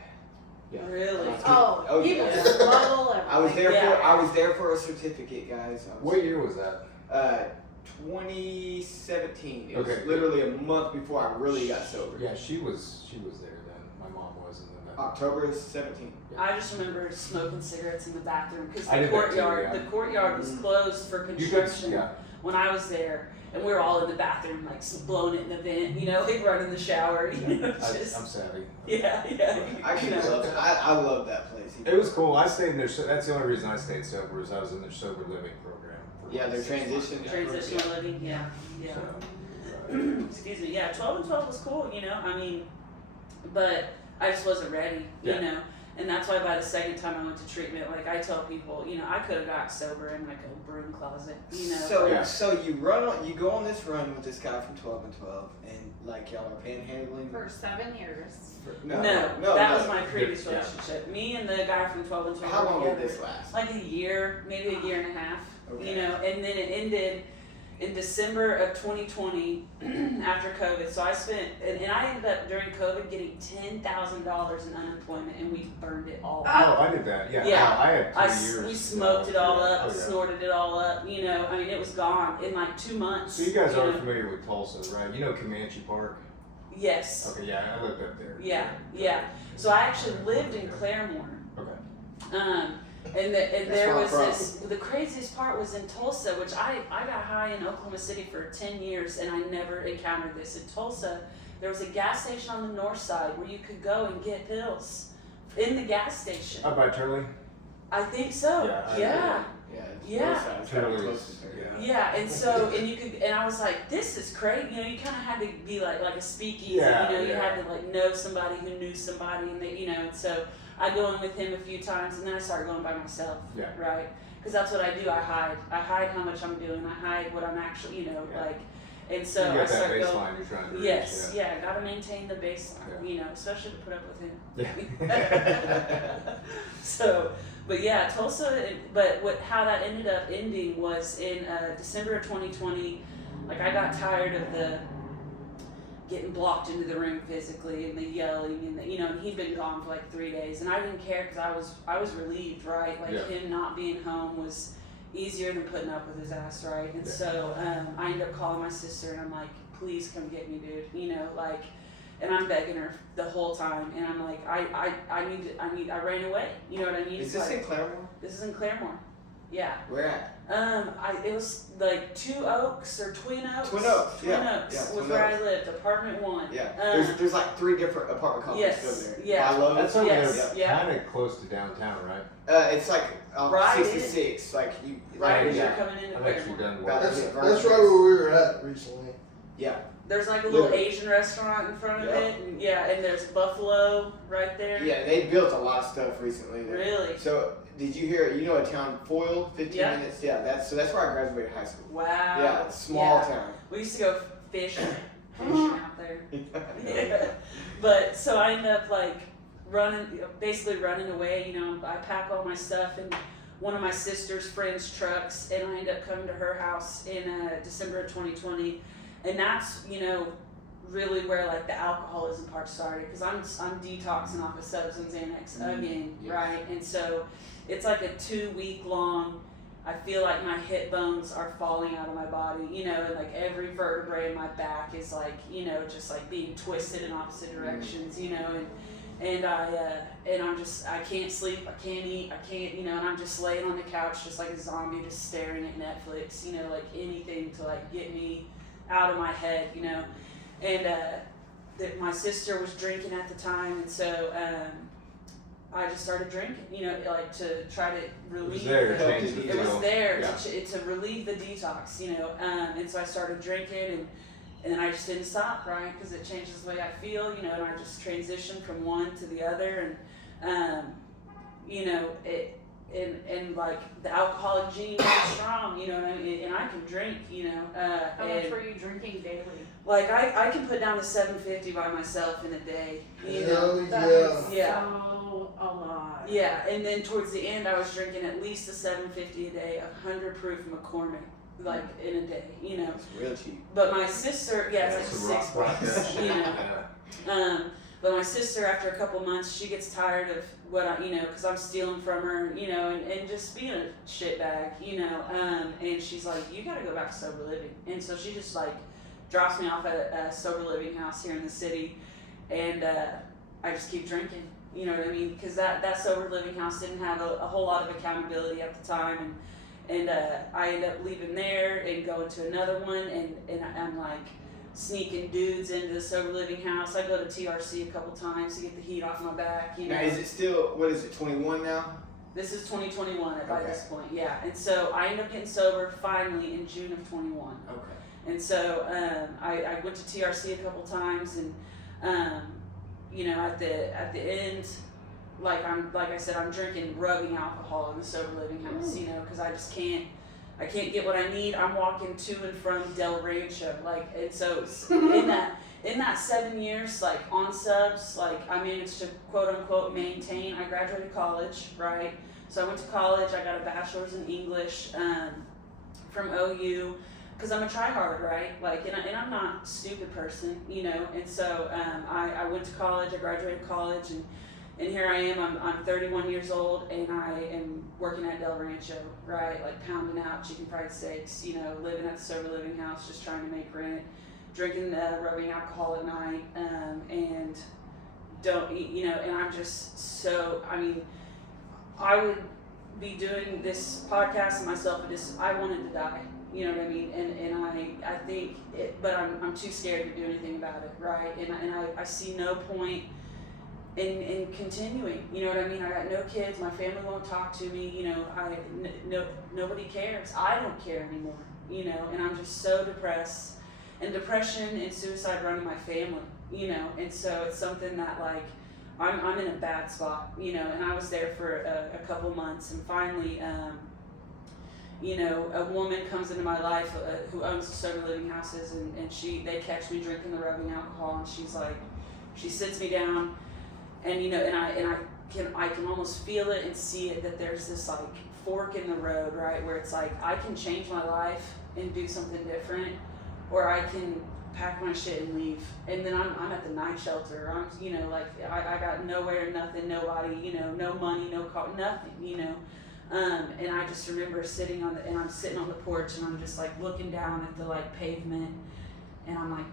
Yeah. Really? Oh, Oh, people yeah. smuggle everything. I was there Yeah. I was there for a certificate, guys. I was, What year was that? 2017. It was Okay. literally a month before I really got sober. Yeah, she was there then. My mom was, and then that. October 17. I just remember smoking cigarettes in the bathroom because I the did that too, courtyard, yeah. the courtyard was closed for You could, construction yeah. when I was there, and we were all in the bathroom like blowing it in the vent, you know, like running the shower, you know, just I'm savvy. yeah. I actually you know. love it. I love that place. It was cool. I stayed in there. That's the only reason I stayed sober is I was in their sober living program. For Yeah, their 6 months. transition. Transitional living, yeah. So, Excuse me, yeah. 12 and 12 was cool, you know. I mean, but I just wasn't ready, Yeah. you know. And that's why by the second time I went to treatment, like I tell people, you know, I could have got sober in like a broom closet, you know. So Yeah. so you go on this run with this guy from 12 and 12, and like y'all are panhandling. For 7 years. No, that was my Yeah. previous relationship. Me and the guy from 12 and 12 How were long did together this last? like a year, maybe a year and a half, Okay. you know, and then it ended, in December of 2020, after COVID. So I spent, and I ended up during COVID getting $10,000 in unemployment, and we burned it all up. Oh, I did that. Yeah. Yeah. I had 2 years. We smoked it all up, Oh, yeah. snorted it all up. You know, I mean, it was gone in like 2 months. So you guys are know? familiar with Tulsa, right? You know Comanche Park? Yes. Okay, yeah, I lived up there. Yeah. So I actually lived in Claremore. Okay. And That's there where I'm was from. this. The craziest part was in Tulsa, which I got high in Oklahoma City for 10 years, and I never encountered this. In Tulsa, there was a gas station on the north side where you could go and get pills in the gas station. Up by Turley? I think so. Yeah, Yeah. Yeah. It's kinda Turley close is, to there. yeah. Yeah, and so and you could, and I was like, this is crazy. You know, you kind of had to be like a speakeasy. Yeah, you know, you yeah. had to like know somebody who knew somebody, and they, you know. And so I go in with him a few times, and then I start going by myself. Yeah. Right. Because that's what I do. I hide. I hide how much I'm doing. I hide what I'm actually, you know, Yeah. like. And so You I got that start baseline going. you're trying to reach. Yes. Yeah. Got to maintain the baseline. Yeah. You know, especially to put up with him. Yeah. So, but yeah, Tulsa. But how that ended up ending was in December of 2020. Like I got tired of the getting blocked into the room physically and the yelling and the, you know. And he'd been gone for like 3 days, and I didn't care because I was relieved, right? Like Yeah. him not being home was easier than putting up with his ass, right? And Yeah. so I ended up calling my sister, and I'm like, please come get me, dude. You know, like. And I'm begging her the whole time, and I'm like, I ran away. You know what I mean? Is this like, in Claremore? This is in Claremore. Yeah. Where at? It was like Two Oaks or Twin Oaks. Twin Oaks, Twin yeah. Oaks Yeah, was Twin where Oaks. I lived, apartment 1. Yeah. There's like 3 different apartment complexes Yes, over there. yeah. I love That's it. over Yes, there, yeah. kind of close to downtown, right? It's like Right, 66. Like you. Right as yeah. you're coming into I've actually Claremore. done About well. That's, Yeah, that's right where we were at recently. Yeah. There's like a little Literally. Asian restaurant in front of Yeah. it, and and there's Buffalo right there. Yeah. They built a lot of stuff recently. There. Really? So did you hear? You know a town Foyle, 15 Yeah. minutes. Yeah. That's where I graduated high school. Wow. Yeah. Small Yeah. town. We used to go fishing out there. Yeah. But so I ended up like basically running away. You know, I pack all my stuff in one of my sister's friend's trucks, and I ended up coming to her house in December of 2020, and that's, you know, really where like the alcoholism part started, because I'm detoxing off of subs and Xanax again, yes. right? And so it's like a 2-week long. I feel like my hip bones are falling out of my body, you know, and like every vertebrae in my back is like, you know, just like being twisted in opposite directions, you know, and I'm just, I can't sleep, I can't eat, I can't, you know, and I'm just laying on the couch just like a zombie, just staring at Netflix, you know, like anything to like get me out of my head, you know, and my sister was drinking at the time, and so I just started drinking, you know, like to try to relieve. It was there to relieve the detox, you know, and so I started drinking, and then I just didn't stop, right? Because it changes the way I feel, you know, and I just transitioned from one to the other, and you know, and like the alcoholic gene is strong, you know, and I can drink, you know. How much were you drinking daily? Like I can put down to 750 by myself in a day, you know. Hell That yeah. is Yeah. so a lot. Yeah, and then towards the end, I was drinking at least a 750 a day of 100 proof McCormick, like in a day, you know. It's real cheap. But my sister, it's Some like rock $6, you know. But my sister, after a couple months, she gets tired of what I, you know, because I'm stealing from her, you know, and just being a shitbag, you know. And she's like, you got to go back to sober living. And so she just like drops me off at a sober living house here in the city, and I just keep drinking. You know what I mean? Because that sober living house didn't have a whole lot of accountability at the time, and I ended up leaving there and going to another one, and I'm like sneaking dudes into the sober living house. I go to TRC a couple times to get the heat off my back. You know. Now is it still, what is it, 21 now? This is 2021 by Okay. this point, yeah. And so I ended up getting sober finally in June of 21. Okay. And so I went to TRC a couple times, and you know, at the end, like I said, I'm drinking rubbing alcohol in the sober living house, you know, because I just can't get what I need. I'm walking to and from Del Rancho, like, and so in that 7 years, like on subs, like I managed to quote unquote maintain. I graduated college, right? So I went to college. I got a bachelor's in English from OU. because I'm a tryhard, right? Like, and I'm not a stupid person, you know. And so I went to college. I graduated college, and here I am. I'm 31 years old, and I am working at Del Rancho, right? Like pounding out chicken fried steaks, you know, living at the sober living house, just trying to make rent, drinking rubbing alcohol at night, and don't eat, you know. And I'm just so. I mean, I would be doing this podcast and myself, but I wanted to die. You know what I mean? And I think it, but I'm too scared to do anything about it, right? And I see no point in continuing. You know what I mean? I got no kids. My family won't talk to me. You know, nobody cares. I don't care anymore. You know, and I'm just so depressed. And depression and suicide run in my family. You know, and so it's something that like I'm in a bad spot. You know, and I was there for a couple months, and finally. You know, a woman comes into my life who owns the sober living houses, and they catch me drinking the rubbing alcohol, and she's like, she sits me down, and you know, and I can almost feel it and see it, that there's this like fork in the road, right, where it's like I can change my life and do something different, or I can pack my shit and leave. And then I'm at the night shelter. I'm, you know, like I got nowhere, nothing, nobody, you know, no money, no car, nothing, you know. And I just remember sitting and I'm sitting on the porch, and I'm just like looking down at the like pavement, and I'm like,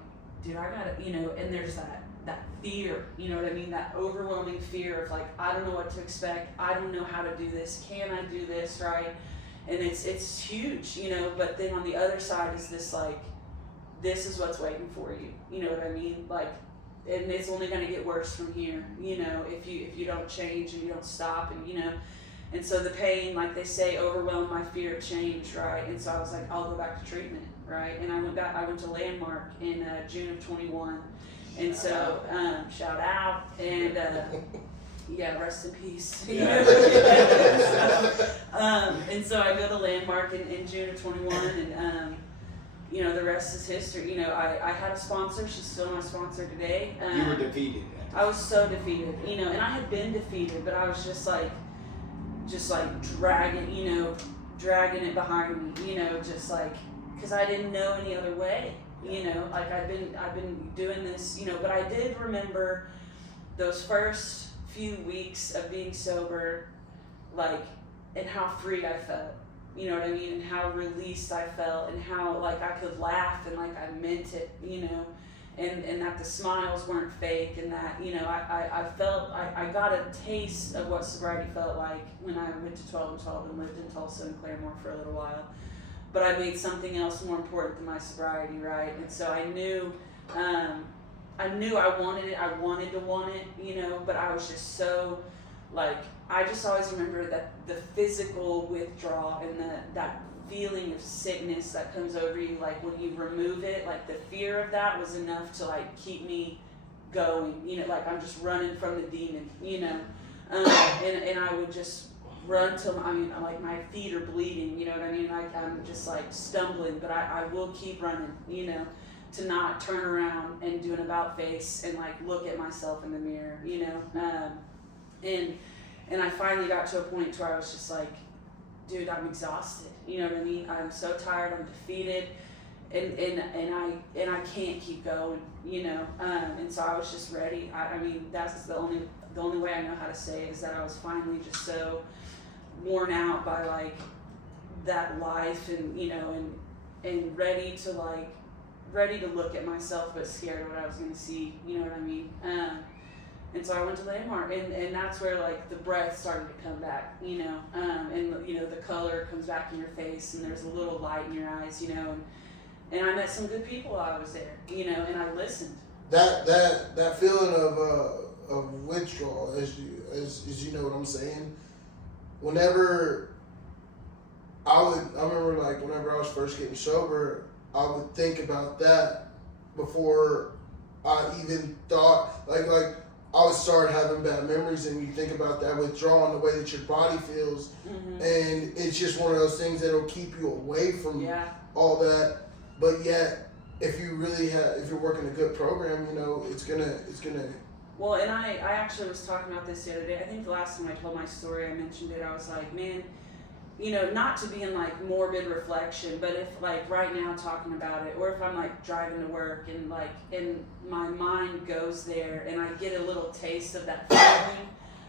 dude, I gotta, you know, and there's that fear, you know what I mean? That overwhelming fear of like, I don't know what to expect. I don't know how to do this. Can I do this, right? And it's huge, you know, but then on the other side is this like, this is what's waiting for you. You know what I mean? Like, and it's only gonna get worse from here, you know, if you don't change and you don't stop, and you know. And so the pain, like they say, overwhelmed my fear of change, right? And so I was like, I'll go back to treatment, right? And I went to Landmark in June of 21. And so, shout out, and yeah, rest in peace. Yeah. And so I go to Landmark in June of 21, and you know, the rest is history. You know, I had a sponsor. She's still my sponsor today. You were defeated. I was so defeated, you know, and I had been defeated, but I was just like dragging it behind me, you know, just like, because I didn't know any other way, you know, like I've been doing this, you know. But I did remember those first few weeks of being sober, like, and how free I felt, you know what I mean, and how released I felt, and how like I could laugh and like I meant it, you know. And that the smiles weren't fake, and that, you know, I felt, I got a taste of what sobriety felt like when I went to 12 and 12 and lived in Tulsa and Claremore for a little while. But I made something else more important than my sobriety, right? And so I knew I wanted it, I wanted to want it, you know, but I was just so, like, I just always remember that the physical withdrawal and that feeling of sickness that comes over you, like when you remove it, like the fear of that was enough to like keep me going, you know, like I'm just running from the demon, you know. And I would just run till, I mean, like my feet are bleeding, you know what I mean, like I'm just like stumbling, but I will keep running, you know, to not turn around and do an about face and like look at myself in the mirror, you know. And I finally got to a point where I was just like, dude, I'm exhausted. You know what I mean? I'm so tired. I'm defeated, and I can't keep going. You know, and so I was just ready. I mean, that's the only way I know how to say it, is that I was finally just so worn out by like that life, and you know, and ready to look at myself, but scared of what I was gonna see. You know what I mean? And so I went to Landmark, and that's where like the breath started to come back, you know, and you know, the color comes back in your face, and there's a little light in your eyes, you know, and I met some good people while I was there, you know, and I listened. That feeling of withdrawal, as you know what I'm saying. Whenever I remember like whenever I was first getting sober, I would think about that before I even thought like. I would start having bad memories, and you think about that withdrawal and the way that your body feels, and it's just one of those things that'll keep you away from all that. But yet, if you're working a good program, you know, it's gonna. Well, and I actually was talking about this the other day. I think the last time I told my story, I mentioned it. I was like, man, not to be in like morbid reflection, but if like right now talking about it, or if I'm like driving to work and like and my mind goes there and I get a little taste of that feeling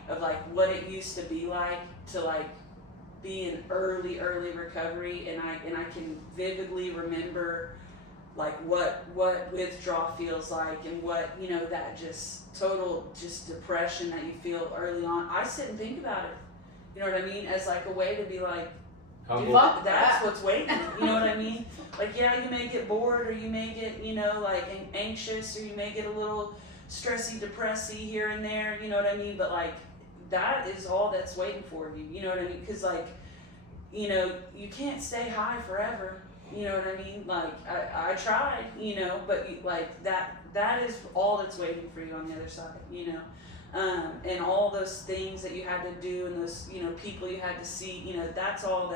of like what it used to be like to like be in early recovery, and I can vividly remember like what withdrawal feels like, and what that just total just depression that you feel early on. I sit and think about it. You know what I mean? As like a way to be like, dude, Fuck that's that. what's waiting. You know what I mean? Like, yeah, you may get bored, or you may get, like anxious, or you may get a little stressy, depressy here and there. You know what I mean? But like, that is all that's waiting for you. You know what I mean? Because like, you can't stay high forever. You know what I mean? Like, I tried, but like that is all that's waiting for you on the other side. And all those things that you had to do, and those, people you had to see, that's all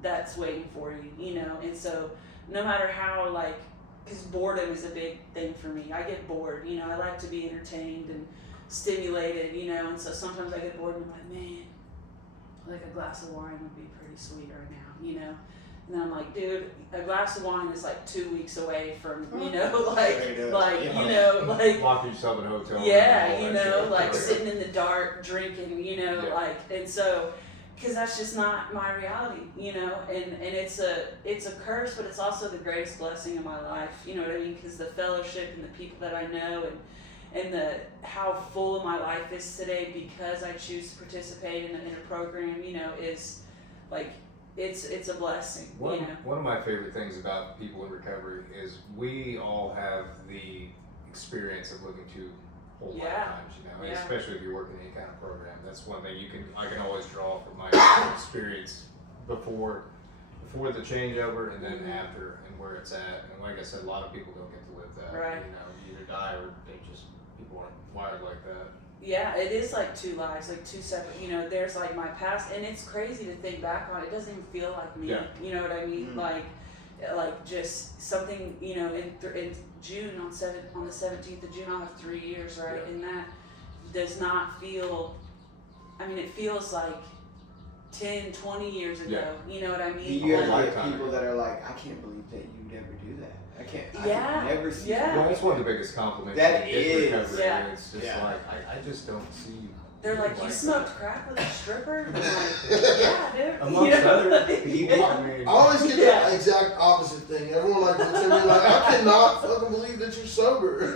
that's waiting for you, and so no matter how, like, because boredom is a big thing for me. I get bored, I like to be entertained and stimulated, and so sometimes I get bored and I'm like, man, like a glass of wine would be pretty sweet right now, And then I'm like, dude, a glass of wine is like 2 weeks away from, Lock yourself in a hotel. Yeah, like sitting in the dark, drinking, and so, because that's just not my reality, and it's a curse, but it's also the greatest blessing of my life, you know what I mean? Because the fellowship and the people that I know, and how full my life is today because I choose to participate in a program, is like, it's a blessing. One of my favorite things about people in recovery is we all have the experience of living two whole lifetimes, and especially if you're working in any kind of program. That's one thing I can always draw from my experience before the changeover, and then after, and where it's at. And like I said, a lot of people don't get to live that. Right. You either die, or people aren't wired like that. Yeah, it is like two lives, like two separate, there's like my past, and it's crazy to think back on. It doesn't even feel like me. Yeah. You know what I mean? Mm-hmm. Like just something, in June, on the 17th of June, I'll have 3 years, right? Yeah. And that does not feel, it feels like 10, 20 years ago. Yeah. You know what I Do mean? you Like- ever get lifetime people ago. that are like, I can't believe that you'd ever do that. I can Yeah, never see yeah. Well, that's one of the biggest compliments That you get in is. recovery. Yeah. It's just Yeah. like, I just don't see. They're like, you that. smoked crack with a stripper? And I'm like, yeah, dude. Amongst others, you get, I mean, I always get the exact opposite thing. Everyone like looks at me like, I cannot fucking believe that you're sober.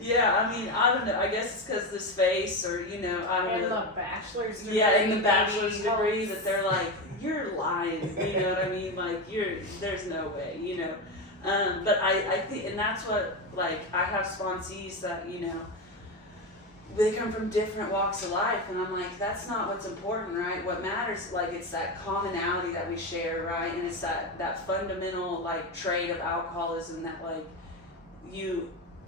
Yeah, I don't know. I guess it's because the space, or I don't And know. the bachelor's degree. Yeah, in the bachelor's maybe degree, helps. that they're like, you're lying. You know what I mean? Like, there's no way. But I think, and that's what, like, I have sponsees that they come from different walks of life, and I'm like, that's not what's important, right? What matters, like, it's that commonality that we share, right? And it's that fundamental, like, trait of alcoholism that, like,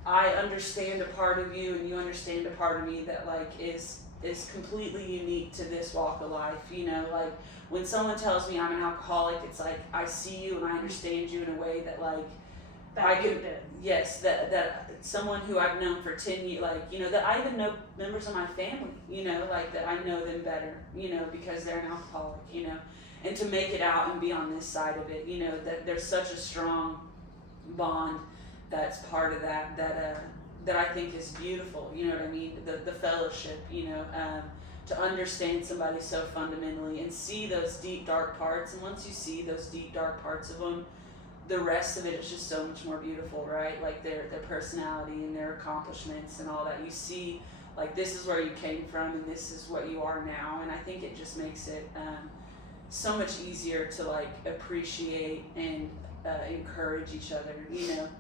I understand a part of you, and you understand a part of me that, like, is completely unique to this walk of life. Like, when someone tells me I'm an alcoholic, it's like I see you and I understand you in a way that, like, That you did. yes, that someone who I've known for 10 years, like, that I even know members of my family, like, that I know them better, because they're an alcoholic, and to make it out and be on this side of it, that there's such a strong bond that's part of that I think is beautiful, you know what I mean? The fellowship, to understand somebody so fundamentally and see those deep, dark parts. And once you see those deep, dark parts of them, the rest of it is just so much more beautiful, right? Like their personality and their accomplishments and all that. You see, like, this is where you came from and this is what you are now. And I think it just makes it so much easier to, like, appreciate and encourage each other,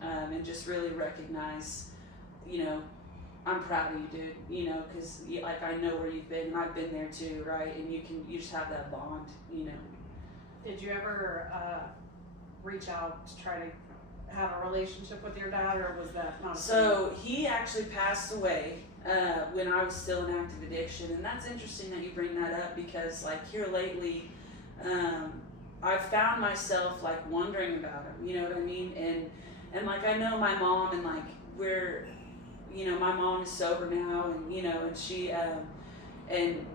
and just really recognize, I'm proud of you, dude, because, like, I know where you've been and I've been there too, right? And you just have that bond, Did you ever reach out to try to have a relationship with your dad, or was that not a thing? So he actually passed away when I was still in active addiction, and that's interesting that you bring that up, because, like, here lately, I've found myself, like, wondering about him, you know what I mean? And like, I know my mom, and, like, my mom is sober now, and and she and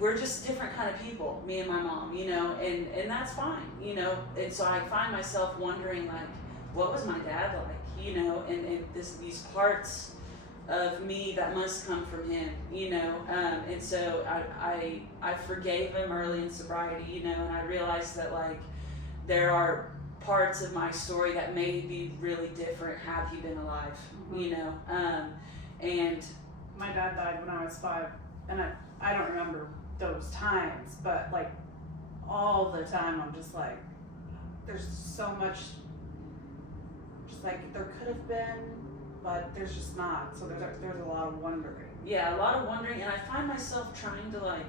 we're just different kind of people, me and my mom, you know, and that's fine, you know. And so I find myself wondering, like, what was my dad like, you know, and these parts of me that must come from him, you know. And so I forgave him early in sobriety, you know, and I realized that, like, there are parts of my story that may be really different had he been alive, you know. And my dad died when I was 5, and I don't remember those times, but like all the time I'm just like, there's so much, just like there could have been, but there's just not. So there's a lot of wondering. Yeah, a lot of wondering, and I find myself trying to, like,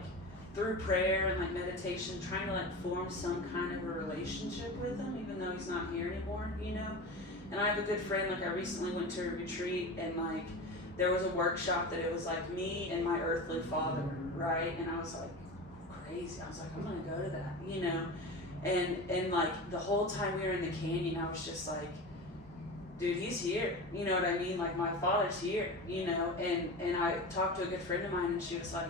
through prayer and like meditation, trying to like form some kind of a relationship with him, even though he's not here anymore, you know. And I have a good friend, like I recently went to a retreat, and like there was a workshop that it was like me and my earthly father, right? And I was like, crazy. I was like, I'm gonna go to that, you know. And like the whole time we were in the canyon, I was just like, dude, he's here, you know what I mean? Like, my father's here, you know. And I talked to a good friend of mine, and she was like,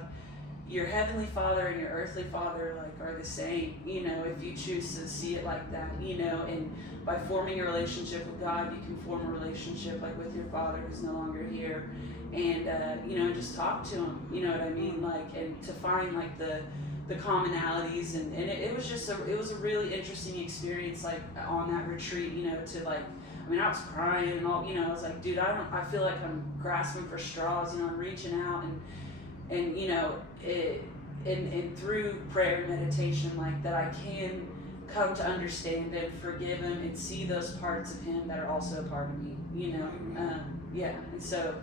your heavenly father and your earthly father, like, are the same, you know, if you choose to see it like that, you know. And by forming a relationship with God, you can form a relationship like with your father who's no longer here, and you know, just talk to him, you know what I mean, like, and to find like the commonalities, and it was just it was a really interesting experience, like on that retreat, you know, to like, I mean, I was crying and all, you know. I was like, dude, I feel like I'm grasping for straws, you know, I'm reaching out, and you know, and through prayer and meditation, like, that I can come to understand and forgive him and see those parts of him that are also a part of me, you know. Yeah, and so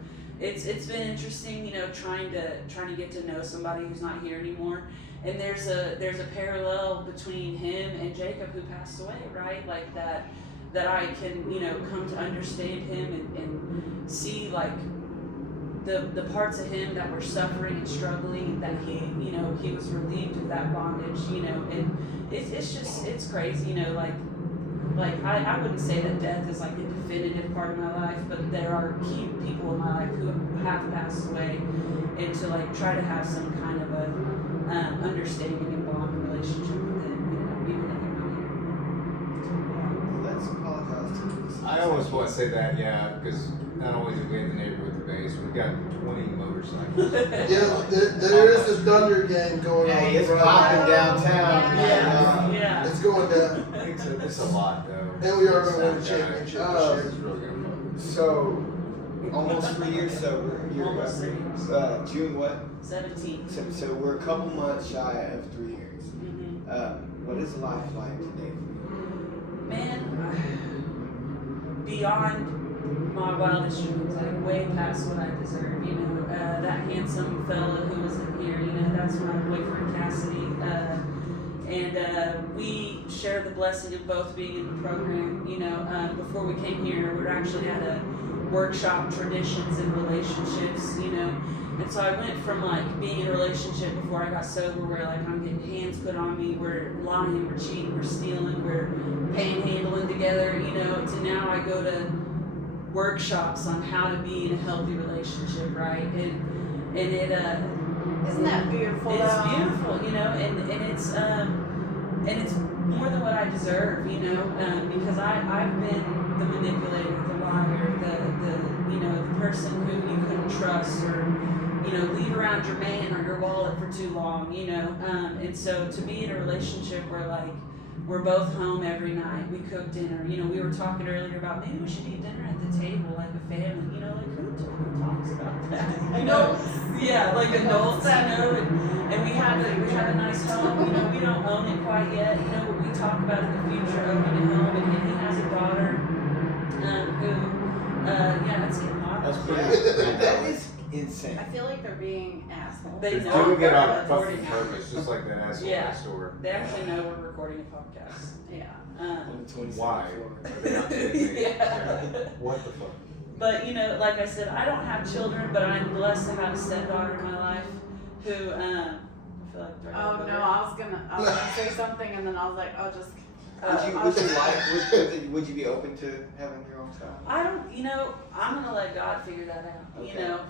it's been interesting, you know, trying to get to know somebody who's not here anymore. And there's a parallel between him and Jacob, who passed away, right? Like that I can, you know, come to understand him and see like the parts of him that were suffering and struggling, that he, you know, he was relieved of that bondage, you know. And it's crazy, you know, like I wouldn't say that death is like a definitive part of my life, but there are key people in my life who have passed away, and to like try to have some kind of a understanding and bond and relationship with them, you know, even if they're not here. Let's apologize to this. I almost want to say that, yeah, because not only do we have the neighborhood base, we've got 20 motorcycles. Yeah, there is a Thunder game going on. Hey, it's right popping now. downtown. Yeah. It's going down. It's a lot, though. And we are going to win a It's championship this It's year. really going to fun. So, almost 3 years sober. You're Almost 3 years. June what? 17. So we're a couple months shy of 3 years. Mm-hmm. What is life like today for you? Man, beyond my wildest dreams, like way past what I deserve, you know. That handsome fella who was in here, you know, that's my boyfriend Cassidy. And we share the blessing of both being in the program, you know. Before we came here, we were actually at a workshop, traditions and relationships, you know. And so I went from like being in a relationship before I got sober, where like I'm getting hands put on me, we're lying, we're cheating, we're stealing, we're panhandling together, you know, to now I go to workshops on how to be in a healthy relationship, right? And it Isn't that beautiful? it's though? beautiful, you know, and it's more than what I deserve, you know, because I've been the manipulator, the liar, the you know, the person who you couldn't trust, or, you know, leave around your man or your wallet for too long, you know. And so to be in a relationship where like we're both home every night, we cook dinner, you know, we were talking earlier about maybe we should eat dinner at the table like a family, you know, like who talks about that? You know, yeah, like adults, you know, and we have a nice home, you know, we don't own it quite yet, you know, but we talk about in the future owning a home, and he has a daughter who, yeah, that's getting hot. That's pretty That is insane. I feel like they're being assholes. They They're know doing it on we're fucking recording. purpose, just like that asshole Yeah. next door. They actually know we're recording a podcast. Yeah. On the 27th Why? floor. Are they not kidding me? Yeah. What the fuck? But, you know, like I said, I don't have children, but I'm blessed to have a stepdaughter in my life who, I feel like Oh no, I was gonna say something, and then I was like, oh, just Would you be open to having your own child? I don't, you know, I'm gonna let God figure that out. Okay. You know,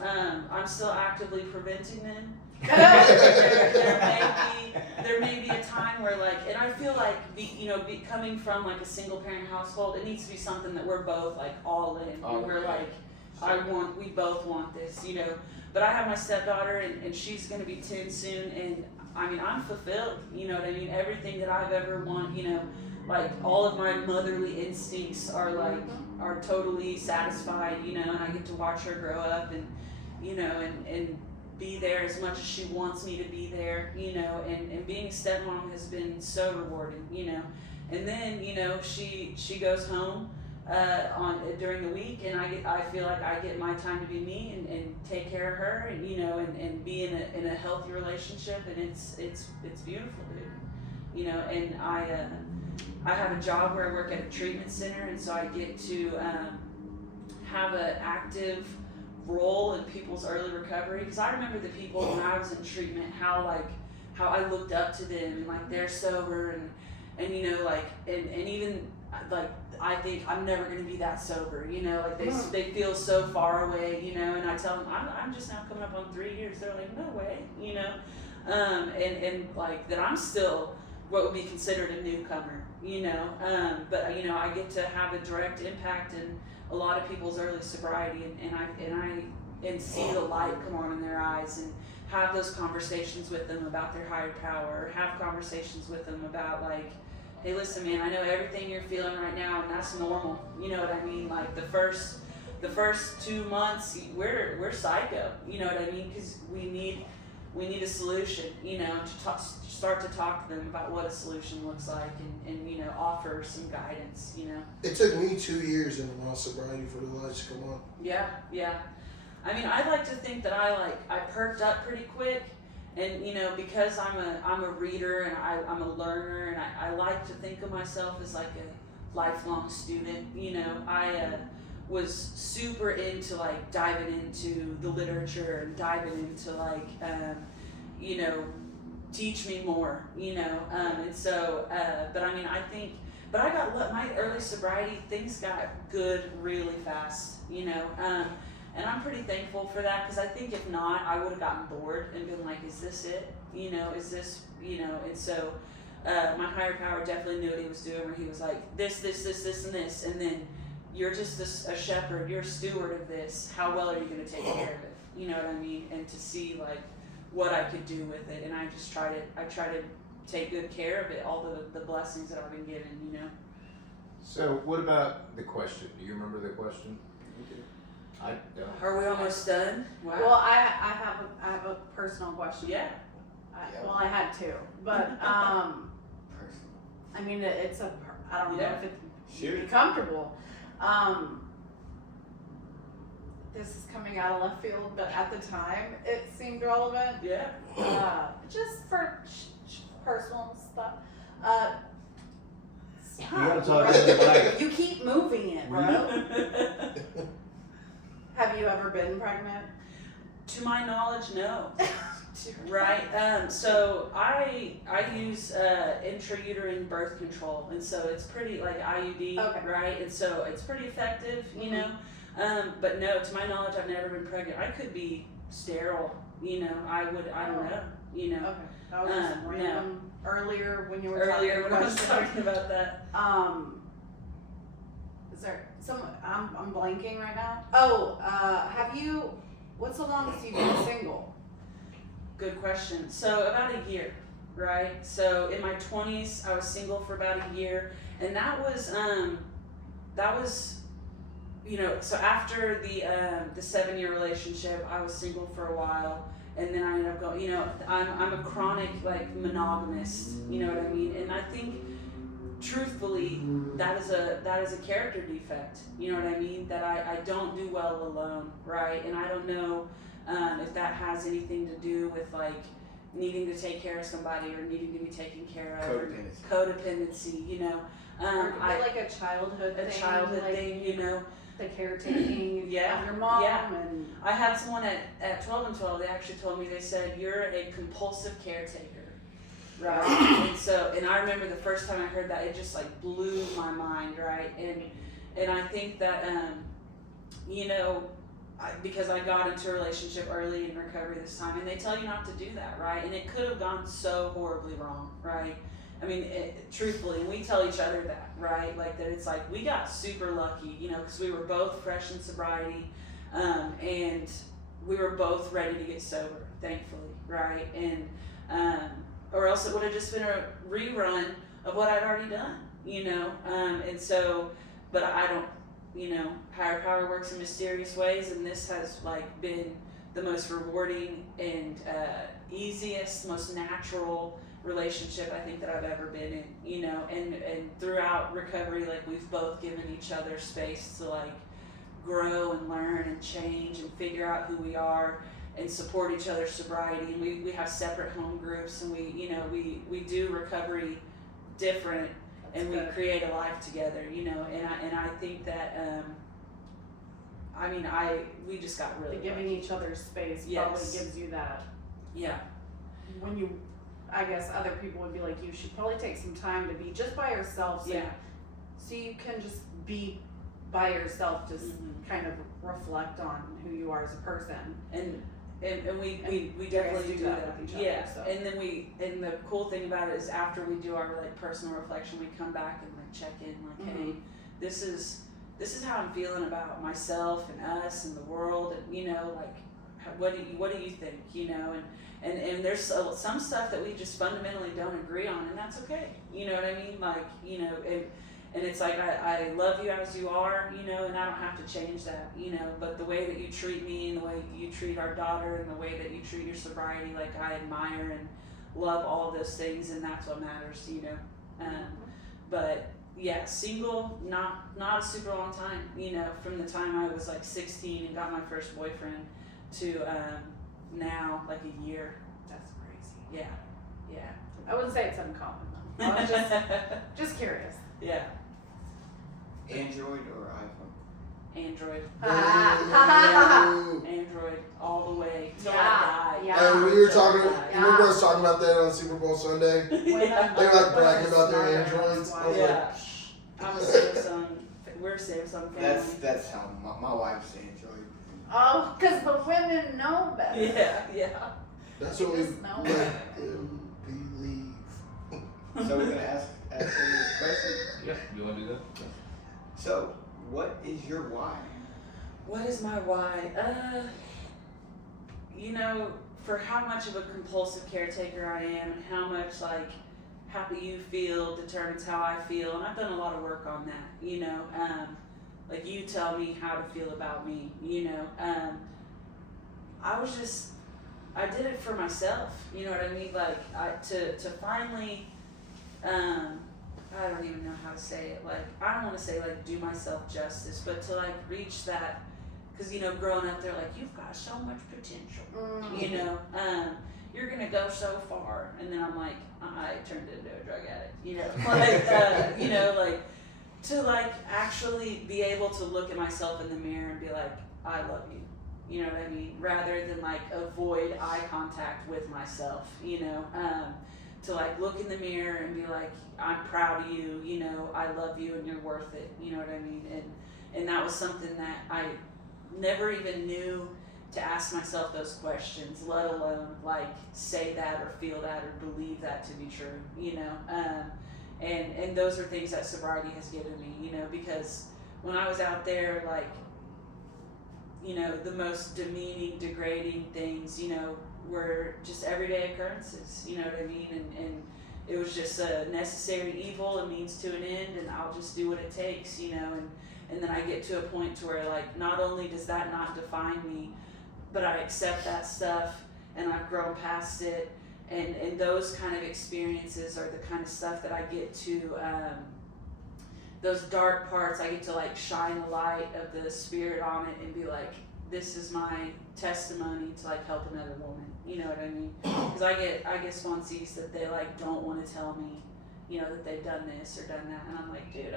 I'm still actively preventing them. Oh. there may be a time where like, and I feel like, coming from like a single parent household, it needs to be something that we're both like all in. All And we're in. like, we both want this, you know. But I have my stepdaughter, and she's gonna be 10 soon, and I mean, I'm fulfilled. You know what I mean? Everything that I've ever wanted, you know, like all of my motherly instincts are like are totally satisfied, you know, and I get to watch her grow up and, you know, and be there as much as she wants me to be there, you know, and being a stepmom has been so rewarding, you know. And then, you know, she goes home during the week, and I feel like I get my time to be me and take care of her, and you know, and be in a healthy relationship, and it's beautiful, dude. You know, and I have a job where I work at a treatment center, and so I get to have an active role in people's early recovery. Because I remember the people when I was in treatment, how I looked up to them, and like they're sober, and you know, like and even like I think I'm never gonna be that sober, you know, like they feel so far away, you know, and I tell them I'm just now coming up on 3 years. They're like, no way, you know, and like that I'm still what would be considered a newcomer, you know, but you know, I get to have a direct impact in a lot of people's early sobriety, and see the light come on in their eyes, and have those conversations with them about their higher power, or have conversations with them about like, hey, listen, man, I know everything you're feeling right now, and that's normal. You know what I mean? Like the first 2 months, we're psycho. You know what I mean? Because we need a solution. You know, to start to talk to them about what a solution looks like, and you know, offer some guidance. You know. It took me 2 years in my sobriety for the lights to come on. Yeah. I mean, I like to think that I perked up pretty quick. And you know, because I'm a reader, and I'm a learner, and I like to think of myself as like a lifelong student. You know, I was super into like diving into the literature, and diving into like you know, teach me more. You know, and so but I mean, but I got my early sobriety, things got good really fast. You know. And I'm pretty thankful for that, because I think if not, I would have gotten bored and been like, is this it? You know, is this, you know? And so my higher power definitely knew what he was doing, where he was like, this, and this. And then you're just a shepherd, you're a steward of this. How well are you going to take care of it? You know what I mean? And to see like what I could do with it. And I try to take good care of it, all the blessings that I've been given, you know? So what about the question? Do you remember the question? I don't. Are we almost done? Wow. Well, I have a personal question. Yeah. Well, I had two, but I mean, it's I don't know if it's be comfortable. This is coming out of left field, but at the time it seemed relevant. Yeah. Just for personal stuff. You gotta talk into the mic. You keep moving it, bro. Have you ever been pregnant? To my knowledge, no. Right. So I use intrauterine birth control, and so it's pretty like IUD, okay. Right? And so it's pretty effective, you know. But no, to my knowledge, I've never been pregnant. I could be sterile, you know. I don't know, you know. Okay. That was just random. No. Earlier when you were Earlier talking when I was talking about that. Is there some? I'm blanking right now. Oh, have you? What's the longest you've been single? Good question. So about a year, right? So in my 20s, I was single for about a year, and that was, you know. So after the 7-year relationship, I was single for a while, and then I ended up going. You know, I'm a chronic like monogamist. You know what I mean? And I think, truthfully, that is a character defect. You know what I mean? That I don't do well alone, right? And I don't know if that has anything to do with like needing to take care of somebody, or needing to be taken care of, codependency, you know. Like a childhood thing, you know. The caretaking of your mom. And I had someone at 12 and 12, they actually told me, they said, you're a compulsive caretaker. right? And I remember the first time I heard that, it just like blew my mind, right? And I think that, because I got into a relationship early in recovery this time, and they tell you not to do that, right? And it could have gone so horribly wrong, right? I mean, truthfully, and we tell each other that, right? Like that, it's like we got super lucky, because we were both fresh in sobriety, and we were both ready to get sober, thankfully, right? And or else it would have just been a rerun of what I'd already done, and so, but I don't, higher power works in mysterious ways, and this has like been the most rewarding and easiest, most natural relationship I think that I've ever been in, and throughout recovery, like we've both given each other space to like grow and learn and change and figure out who we are and support each other's sobriety. And we have separate home groups, and we do recovery different, and we create a life together, and I think that we just got really giving lucky. each other space Yes. probably gives you that. Yeah. When I guess other people would be like, you should probably take some time to be just by yourself, so you can just be by yourself, just kind of reflect on who you are as a person. And we you definitely guys do that with each other. Yeah, So. and then and the cool thing about it is after we do our like personal reflection, we come back and like check in, like, hey, this is how I'm feeling about myself and us and the world, and like what do you think, and there's some stuff that we just fundamentally don't agree on, and that's okay, you know what I mean, like, and it's like I love you as you are, and I don't have to change that, but the way that you treat me and the way you treat our daughter and the way that you treat your sobriety, like I admire and love all of those things, and that's what matters, but yeah, single, not a super long time, from the time I was like 16 and got my first boyfriend to now like a year. That's crazy. Yeah. I wouldn't say it's uncommon though. I was just curious. Yeah. Android or iPhone? Android. Ooh. Android all the way till Yeah, I die. yeah. And we were talking, Yeah. you remember us talking about that on Super Bowl Sunday? They were like bragging about their Androids. I was Yeah. like, I'm a Samsung. We're a Samsung family. That's how my wife's Android. Oh, because the women know better. Yeah. that's You what we just know let better. them believe. So we're gonna ask you a question. Yeah, you want to do that? So, what is your why? What is my why? For how much of a compulsive caretaker I am, and how much like how you feel determines how I feel, and I've done a lot of work on that. Like you tell me how to feel about me. I did it for myself. You know what I mean? Like to finally. I don't even know how to say it. Like, I don't want to say like do myself justice, but to like reach that, because growing up, they're like, you've got so much potential. You're gonna go so far, and then I'm like, I turned into a drug addict. Like to like actually be able to look at myself in the mirror and be like, I love you. You know what I mean? Rather than like avoid eye contact with myself. To like look in the mirror and be like, I'm proud of you, I love you and you're worth it, you know what I mean? And that was something that I never even knew to ask myself those questions, let alone like say that or feel that or believe that to be true, and those are things that sobriety has given me, because when I was out there, like, the most demeaning, degrading things, were just everyday occurrences, you know what I mean? And it was just a necessary evil, a means to an end, and I'll just do what it takes, and then I get to a point to where like not only does that not define me, but I accept that stuff and I've grown past it, and those kind of experiences are the kind of stuff that I get to those dark parts, I get to like shine the light of the Spirit on it and be like, this is my testimony to like help another woman. You know what I mean? Because I get sponsees that they like don't want to tell me, that they've done this or done that, and I'm like, dude,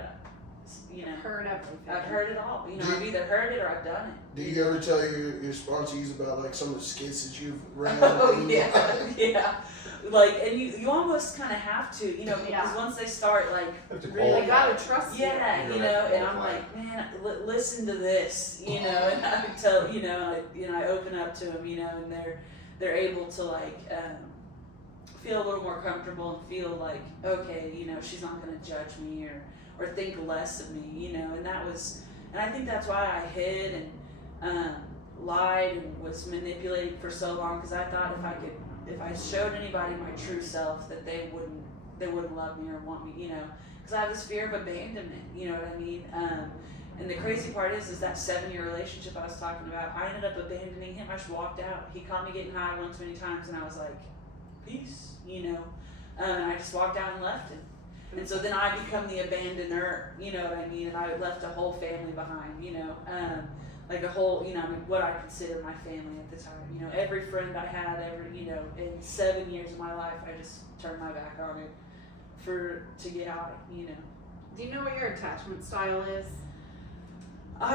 Heard everything. I've heard it all. I've either heard it or I've done it. Do you ever tell your sponsees about like some of the skits that you've ran? Oh yeah. like, and you almost kind of have to, you know, because Yeah. once they start like Have to really They gotta trust you. yeah, you You're know, right. and I'm like, man, listen to this, you know, and I tell, you know, I open up to them, you know, and they're able to like feel a little more comfortable and feel like, okay, you know, she's not gonna judge me or think less of me, you know, and I think that's why I hid and lied and was manipulated for so long, because I thought if I showed anybody my true self, that they wouldn't love me or want me, you know, because I have this fear of abandonment, you know what I mean? And the crazy part is that 7-year relationship I was talking about, I ended up abandoning him. I just walked out. He caught me getting high one too many times, and I was like, peace, you know. And I just walked out and left him. And so then I become the abandoner, you know what I mean? And I left a whole family behind, you know, like a whole, you know, I mean, what I consider my family at the time. You know, every friend I had, you know, in 7 years of my life, I just turned my back on it to get out, you know. Do you know what your attachment style is? No,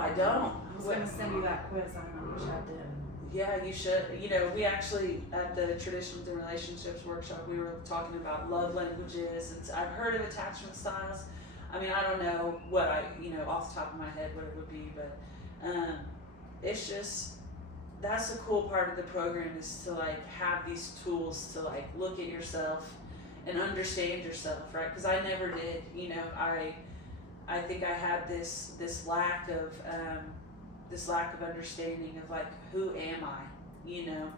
I don't. I was gonna send you that quiz. I wish I did. Yeah, you should. You know, we actually, at the Traditions and Relationships workshop, we were talking about love languages, and I've heard of attachment styles. I mean, I don't know what off the top of my head what it would be, but it's just, that's the cool part of the program, is to like have these tools to like look at yourself and understand yourself, right? Because I never did, you know, I think I had this lack of understanding of like, who am I, you know,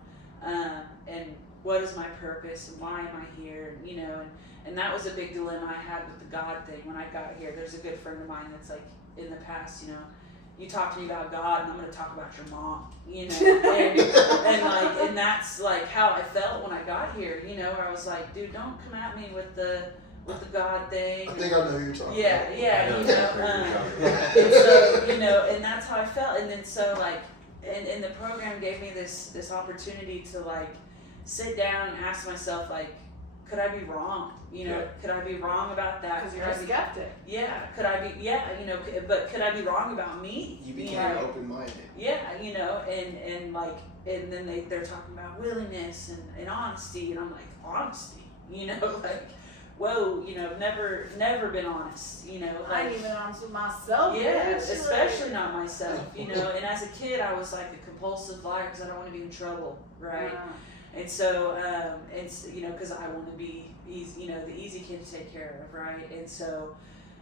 and what is my purpose and why am I here, you know, and that was a big dilemma I had with the God thing when I got here. There's a good friend of mine that's like, in the past, you know, you talk to me about God and I'm going to talk about your mom, you know, and that's like how I felt when I got here, you know, where I was like, dude, don't come at me with the God thing. I think I know who you're talking yeah, about. Yeah, you know, and so, you know, and that's how I felt. And then so like, and the program gave me this opportunity to like sit down and ask myself like, could I be wrong? You know, could I be wrong about that? Because you're a skeptic. Yeah, could I be? Yeah, you know, but could I be wrong about me? You became open-minded. Yeah, you know, and like, and then they're talking about willingness and honesty, and I'm like, honesty, you know, like, whoa, you know, never been honest, you know. Like, I ain't even honest with myself. yeah, bitch. especially not myself, you know. And as a kid, I was like a compulsive liar because I don't want to be in trouble, right? And so, it's, you know, because I want to be easy, you know, the easy kid to take care of, right? And so,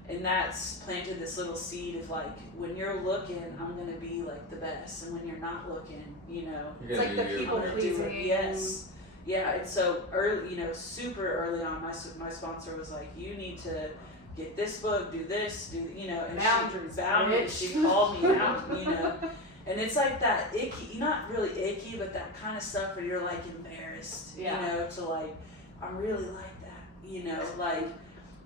and that's planted this little seed of like, when you're looking, I'm going to be like the best. And when you're not looking, you know, It's like the people I'm gonna do it. pleasing. Yes. Yeah. And so early, you know, super early on, my sponsor was like, you need to get this book, do this, do, you know, and Boundaries. she called me out, you know. And it's like that icky, not really icky, but that kind of stuff where you're like embarrassed, Yeah. you know, to like, I'm really like that, you know, like,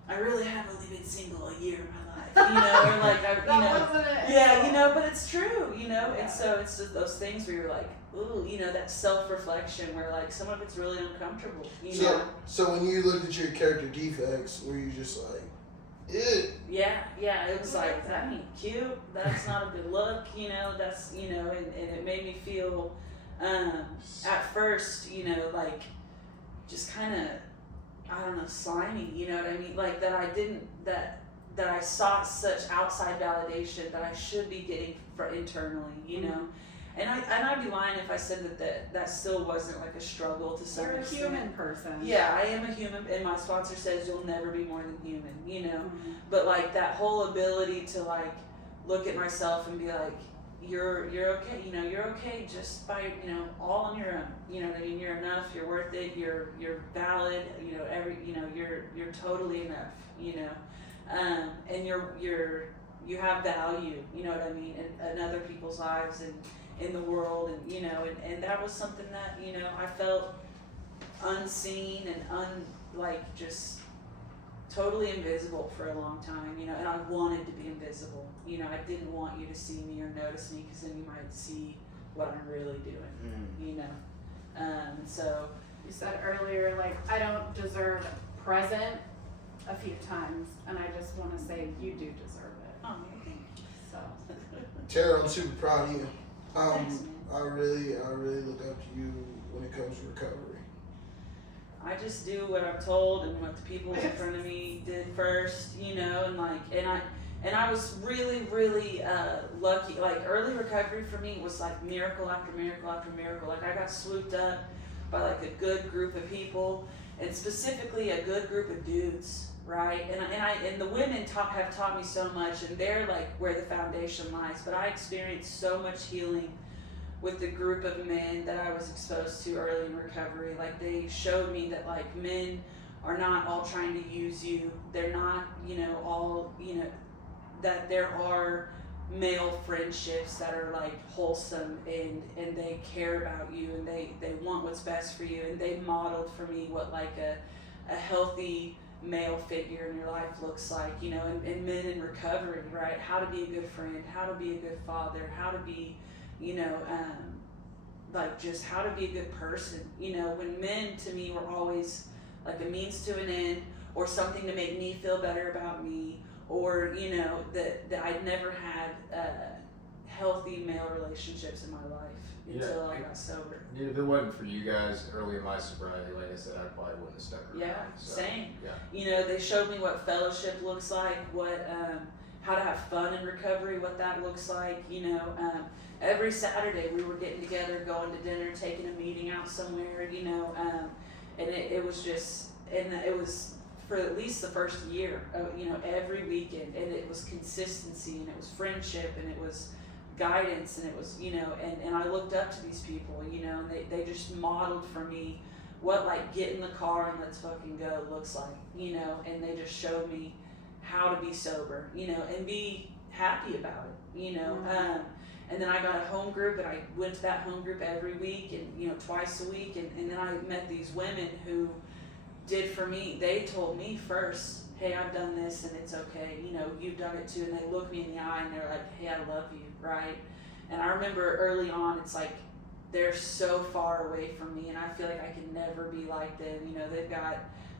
I really have only been single a year of my life, you know, or like, you know, wasn't it. yeah, you know, but it's true, you know, Yeah. and so it's just those things where you're like, ooh, you know, that self-reflection where like some of it's really uncomfortable, you know. So when you looked at your character defects, were you just like, Yeah, it was like, that ain't cute, that's not a good look, you know, that's, you know, and it made me feel, at first, you know, like, just kind of, I don't know, slimy, you know what I mean, like, that I sought such outside validation that I should be getting internally, you know. And I'd be lying if I said that still wasn't like a struggle to some You're a extent. human person. Yeah, I am a human, and my sponsor says you'll never be more than human, you know. Mhm. But like that whole ability to like look at myself and be like, you're okay, you know, you're okay just by, you know, all on your own. You know what I mean? You're enough, you're worth it, you're valid, you know, you're totally enough, you know. And you have value, you know what I mean, in other people's lives and in the world, and you know, and that was something that, you know, I felt unseen and just totally invisible for a long time, you know, and I wanted to be invisible, you know, I didn't want you to see me or notice me because then you might see what I'm really doing, you know. So You said earlier, like, I don't deserve present a few times, and I just want to say you do deserve it. oh, okay. So Tara, I'm super proud of you. Thanks, man. I really look up to you when it comes to recovery. I just do what I'm told and what the people in front of me did first, you know, and I was really, really lucky. Like early recovery for me was like miracle after miracle after miracle. Like I got swooped up by like a good group of people, and specifically a good group of dudes, right? And the women have taught me so much, and they're like where the foundation lies. But I experienced so much healing with the group of men that I was exposed to early in recovery. Like they showed me that like men are not all trying to use you. They're not, you know, all, you know, that there are male friendships that are like wholesome and they care about you and they want what's best for you, and they modeled for me what like a healthy male figure in your life looks like, you know, and men in recovery, right? How to be a good friend, how to be a good father, how to be, you know, like just how to be a good person. You know, when men to me were always like a means to an end, or something to make me feel better about me, or, you know, that I'd never had healthy male relationships in my life until I got sober. If it wasn't for you guys early in my sobriety, like I said, I probably wouldn't have stuck around. Yeah, So, same. Yeah. You know, they showed me what fellowship looks like, what how to have fun in recovery, what that looks like. You know, every Saturday we were getting together, going to dinner, taking a meeting out somewhere. You know, and it was just, and it was for at least the first year. You know, every weekend, and it was consistency, and it was friendship, and it was guidance, and it was, you know, and I looked up to these people, you know, and they just modeled for me what like get in the car and let's fucking go looks like, you know, and they just showed me how to be sober, you know, and be happy about it, you know. And then I got a home group, and I went to that home group every week, and, you know, twice a week, and then I met these women who did for me. They told me first, hey, I've done this and it's okay, you know, you've done it too. And they look me in the eye and they're like, hey, I love you, right? And I remember early on, it's like they're so far away from me, and I feel like I can never be like them. You know, they've got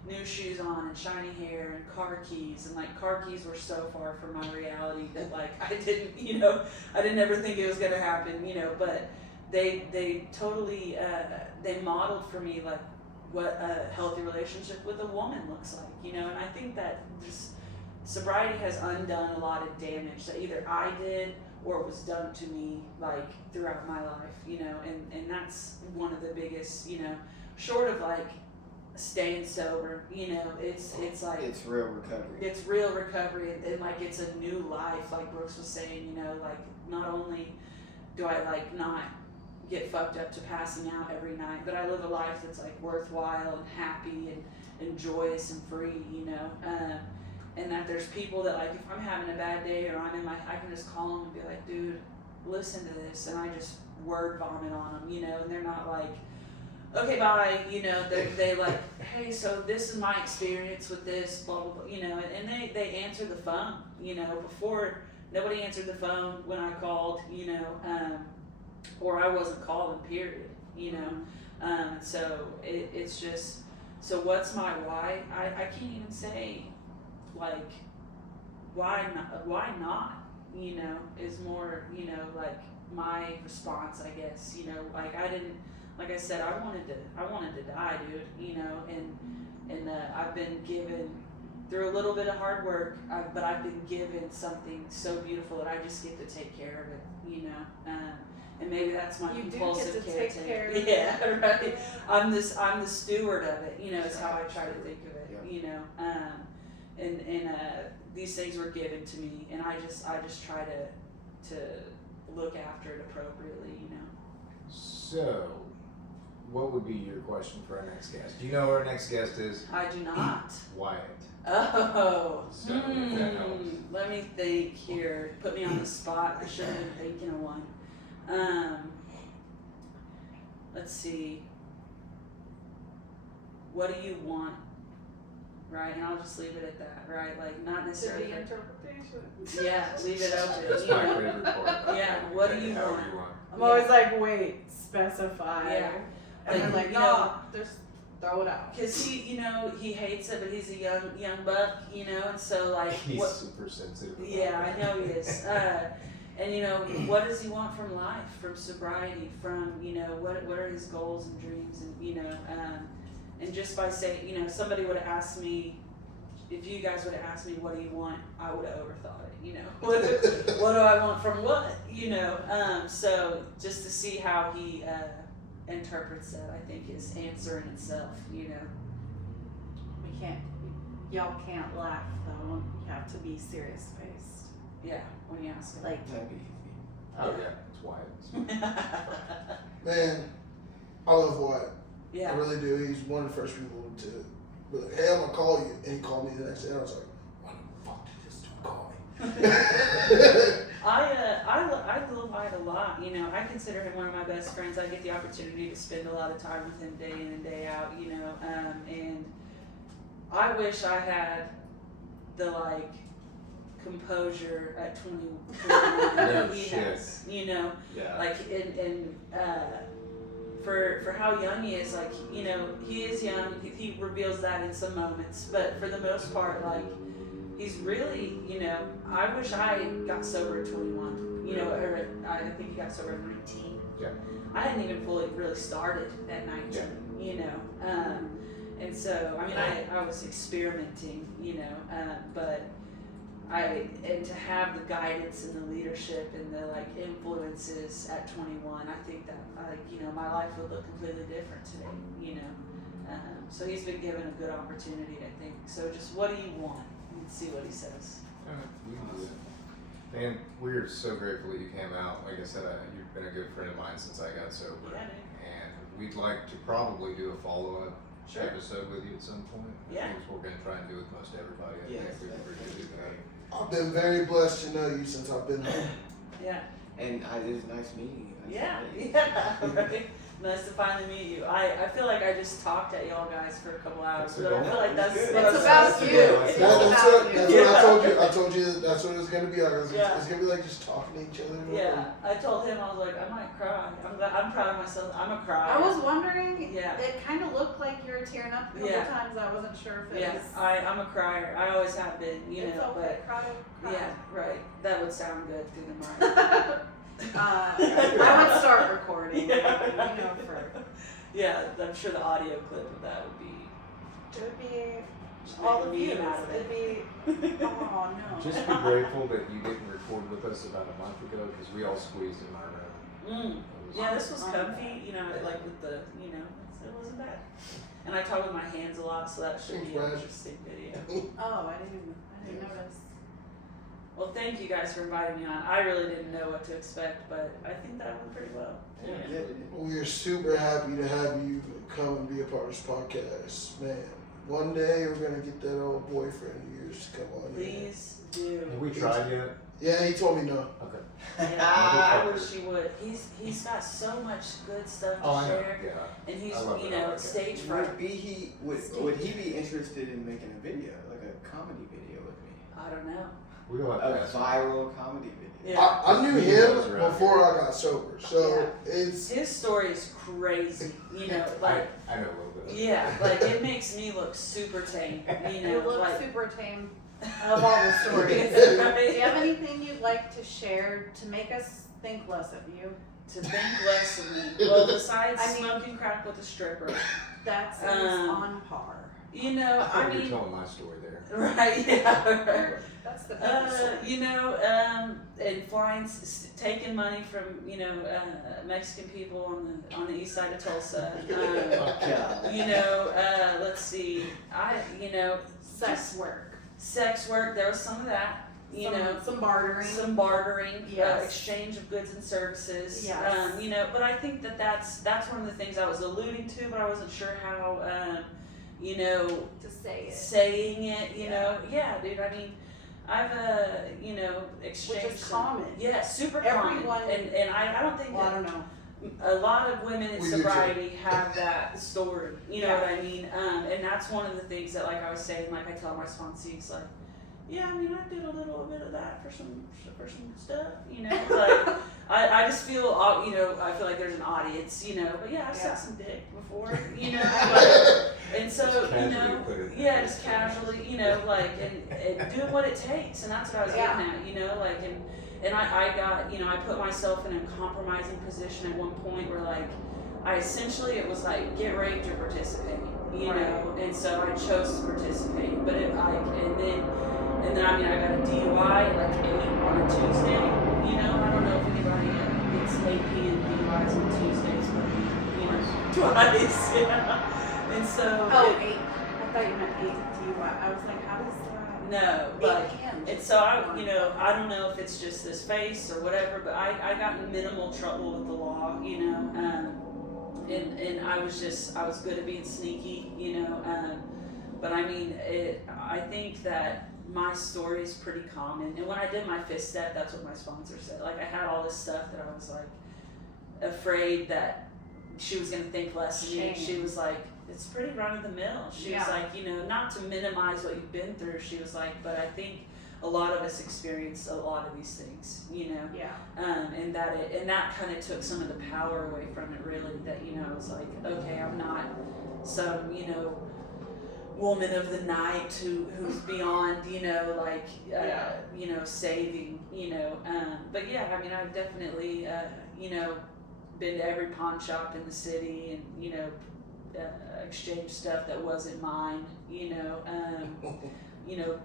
new shoes on and shiny hair and car keys, and like car keys were so far from my reality that like I didn't, you know, I didn't ever think it was gonna happen, you know. But they totally they modeled for me like what a healthy relationship with a woman looks like, you know. And I think that this sobriety has undone a lot of damage that either I did or was done to me like throughout my life, you know. And that's one of the biggest, you know, short of like staying sober, you know, it's like it's real recovery. It's real recovery, and like it's a new life, like Brooks was saying, you know, like not only do I like not get fucked up to passing out every night, but I live a life that's like worthwhile and happy and joyous and free, you know. And that there's people that like, if I'm having a bad day or I can just call them and be like, dude, listen to this, and I just word vomit on them, you know. And they're not like, okay, bye, you know. They like, hey, so this is my experience with this, blah blah blah, you know. And they answer the phone, you know. Before, nobody answered the phone when I called, you know. Or I wasn't calling, period, you know. So it's just, so what's my why? I can't even say, like, why not, you know, is more, you know, like my response, I guess, you know. Like I didn't, like I said, I wanted to die, dude, you know, and I've been given, through a little bit of hard work, but I've been given something so beautiful that I just get to take care of it, you know. And maybe that's my compulsive caretaker. Yeah, right. I'm the steward of it, you know. Is how I try to think of it, you know. And these things were given to me, and I just try to look after it appropriately, you know. So, what would be your question for our next guest? Do you know who our next guest is? I do not. Wyatt. Oh, So, if that helps. Let me think here. Put me on the spot. I should have been thinking of one. Let's see. What do you want? Right, and I'll just leave it at that. Right, like not necessarily. To the interpretation. Yeah, leave it open. That's you my know. favorite part. Yeah, what do you However want? you want. I'm always like, wait, specify. Yeah. And they're like, you no, know, just throw it out. Cause he, you know, he hates it, but he's a young buck, you know, and so like He's what? super sensitive. about Yeah, that. I know he is. And you know, what does he want from life, from sobriety, from, you know, what are his goals and dreams, and you know, and just by saying, you know, somebody would have asked me, if you guys would have asked me, what do you want, I would have overthought it, you know. What do I want from what, you know? So just to see how he interprets that, I think is answer in itself, you know. Y'all can't laugh though. You have to be serious faced. Yeah, when you ask him. Like, Oh yeah, it's Wyatt. Man, I love Wyatt. I yeah. really do. He's one of the first people to be like, hey, I'm gonna call you. And he called me the next day. And I was like, why the fuck did this dude call me? I love Wyatt a lot. You know, I consider him one of my best friends. I get the opportunity to spend a lot of time with him day in and day out. You know, and I wish I had the like composure at 21 No he shit. has. You know, Yeah. like and for how young he is, like, you know, he is young. He reveals that in some moments, but for the most part, like, he's really, you know, I wish I got sober at 21. You know, or I think he got sober at 19. Yeah. I hadn't even fully really started at 19. Yeah. You know, and so I mean, I was experimenting. You know, but and to have the guidance and the leadership and the like influences at 21, I think that you know, my life would look completely different today. You know, so he's been given a good opportunity, I think. So just what do you want? And see what he says. We can do it. And we're so grateful that you came out. Like I said, you've been a good friend of mine since I got sober. Yeah, dude. And we'd like to probably do a follow-up Sure. episode with you at some point. Yeah. I think we're going to try and do with most everybody. I Yes, think we ever do that. I've been very blessed to know you since I've been home. Yeah. And it was nice meeting you. Yeah, yeah, right. Nice to finally meet you. I feel like I just talked at y'all guys for a couple hours, but I feel like that's It's what It's I'm about supposed to you. do. It's That's about what, you. that's what I told you. I told you that's what it's gonna be like. Yeah. It's gonna be like just talking to each other. Yeah, I told him, I was like, I might cry. I'm proud of myself. I'm a crier. I was wondering. Yeah. It kind of looked like you were tearing up a couple Yeah. times. I wasn't sure if it Yeah, was. I'm a crier. I always have been, you It's know, okay. Cry. yeah, right. That would sound good through the mic. I would start recording. Yeah. You know, for Yeah, I'm sure the audio clip of that would be. it would be just all make the a meme views. out of It'd it. be. Oh no. Just be grateful that you didn't record with us about a month ago because we all squeezed in my room. Mm. Yeah, this was comfy, you know, like with the, you know, it wasn't bad. And I talk with my hands a lot, so that should be an interesting video. Oh, I didn't notice. Well, thank you guys for inviting me on. I really didn't know what to expect, but I think that went pretty well. Yeah. We are super happy to have you come and be a part of this podcast, man. One day we're gonna get that old boyfriend of yours to come on. Please do. Have we tried yet? Yeah, he told me no. Okay. Yeah, I wish you would. He's got so much good stuff to Oh, I know. share, Yeah. and he's, I love you it. I know, like it. stage fright. Would he be interested in making a video, like a comedy video with me? I don't know. We don't have A to ask. viral comedy video. Yeah. I knew He him goes around before I got sober, so it's His story is crazy, you know, like, I know a little bit. yeah, like it makes me look super tame, you know, You look like, super tame of all the stories. Right? Do you have anything you'd like to share to make us think less of you? To think less of me. Well, besides I mean- smoking crack with a stripper, That seems on par. you know, I I thought you were mean, telling my story there. right, yeah. That's the purpose. You know, and flying, taking money from, you know, Mexican people on the east side of Tulsa. Yeah. You know, let's see, you know, Sex work. sex work. There was some of that. You know, some bartering. some bartering, Yes. exchange of goods and services. Yes. You know, but I think that's one of the things I was alluding to, but I wasn't sure how, you know, to say it. saying it. You Yeah. know, yeah, dude. I mean, I've you know, exchanged. Which is some- common. Yeah, super Everyone- common. And I don't think Well, I that don't know. a lot of women in We do too. sobriety have that story. You know Yeah. what I mean? And that's one of the things that, like I was saying, like I tell my sponsees, like, yeah, I mean, I did a little bit of that for some stuff, you know. Like, I just feel, you know, I feel like there's an audience, you know. But yeah, I've Yeah. sucked some dick before, you know. Like, and so, Just you casually know, put it yeah, there. just casually, you know, like, and do what it takes, and that's what I was Yeah. getting at, you know, like, and I got, you know, I put myself in a compromising position at one point where like, it was like, get raped or participate, you know, and so I chose to participate, but it like, and then I mean, I got a DUI like 8 on a Tuesday, you know, I don't know if anybody gets AP and DUIs on Tuesdays, but you know, twice, yeah, and so. Oh, 8. I thought you meant 8 DUI. I was like, how does that? No, but, and so I, you know, I don't know if it's just this face or whatever, but I got in minimal trouble with the law, you know, and I was good at being sneaky, you know, but I mean, I think that my story is pretty common, and when I did my fifth step, that's what my sponsor said, like I had all this stuff that I was like, afraid that she was gonna think less of me, and she was like, it's pretty run of the mill. She was like, you know, not to minimize what you've been through. She was like, but I think a lot of us experience a lot of these things, you know. Yeah. And that kind of took some of the power away from it, really. That, you know, I was like, okay, I'm not some, you know, woman of the night who's beyond, you know, like, you know, saving, you know. But yeah, I mean, I've definitely, you know, been to every pawn shop in the city, and you know. Exchange stuff that wasn't mine, you know,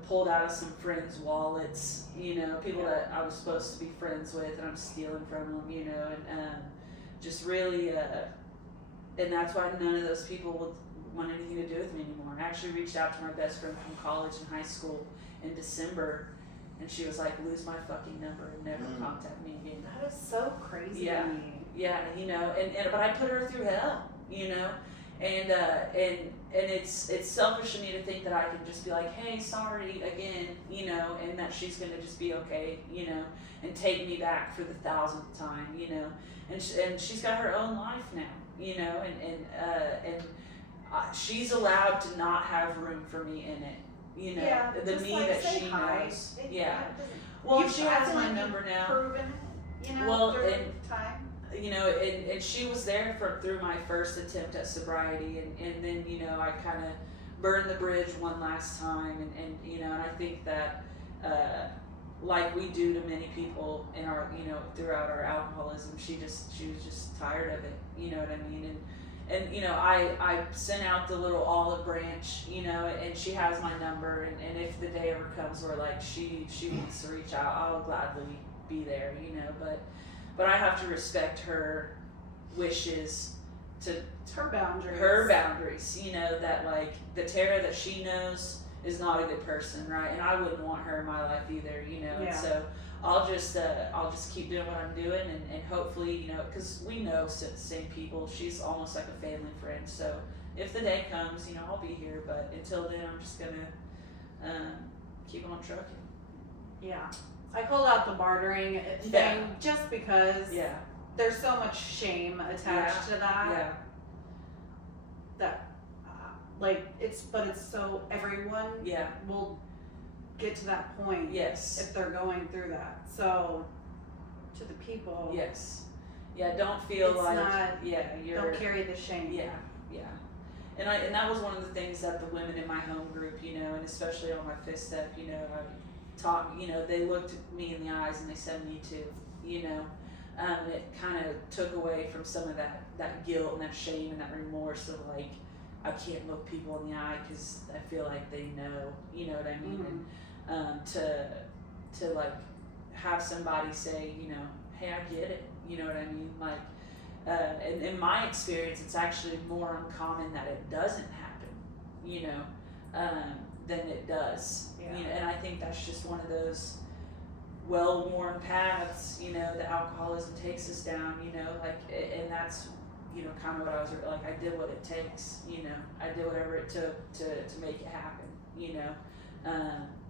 pulled out of some friends' wallets, you know, people that I was supposed to be friends with, and I'm stealing from them, you know, and just really, and that's why none of those people would want anything to do with me anymore. I actually reached out to my best friend from college and high school in December, and she was like, lose my fucking number and never contact me again. That is so crazy to me. Yeah, you know, but I put her through hell, you know. And it's selfish of me to think that I can just be like, hey, sorry again, you know, and that she's gonna just be okay, you know, and take me back for the 1,000th time, you know, and she's got her own life now, you know, and she's allowed to not have room for me in it, you know, yeah, the me like that she hi. knows, Well, she has my number now. Proven, you know, Well, through and time. You know, and she was there through my first attempt at sobriety, and then, you know, I kind of burned the bridge one last time, and you know, and I think that, like we do to many people in our, you know, throughout our alcoholism, she was just tired of it, you know what I mean, and you know, I sent out the little olive branch, you know, and she has my number, and if the day ever comes where like she wants to reach out, I'll gladly be there, you know, but I have to respect her wishes to her boundaries, you know, that like the Tara that she knows is not a good person, right? And I wouldn't want her in my life either, you know. And so I'll just keep doing what I'm doing, and hopefully, you know, because we know the same people. She's almost like a family friend. So if the day comes, you know, I'll be here. But until then, I'm just gonna keep on trucking. Yeah. I called out the bartering thing just because there's so much shame attached to that. Yeah. That, like, it's so everyone will get to that point. Yes. If they're going through that. So, to the people. Yes. Yeah, don't feel it's like, not, you're. Don't carry the shame. Yeah, yeah. And that was one of the things that the women in my home group, you know, and especially on my fifth step, you know, you know, they looked me in the eyes and they said, me too, you know. It kind of took away from some of that guilt and that shame and that remorse of like, I can't look people in the eye because I feel like they know, you know what I mean? Mm-hmm. And to like have somebody say, you know, hey, I get it, you know what I mean? Like, and in my experience, it's actually more uncommon that it doesn't happen, you know, than it does. Yeah. You know, and I think that's just one of those well-worn paths, you know, that alcoholism takes us down, you know, like, and that's, you know, kind of what I was like, I did what it takes, you know, I did whatever it took to make it happen, you know.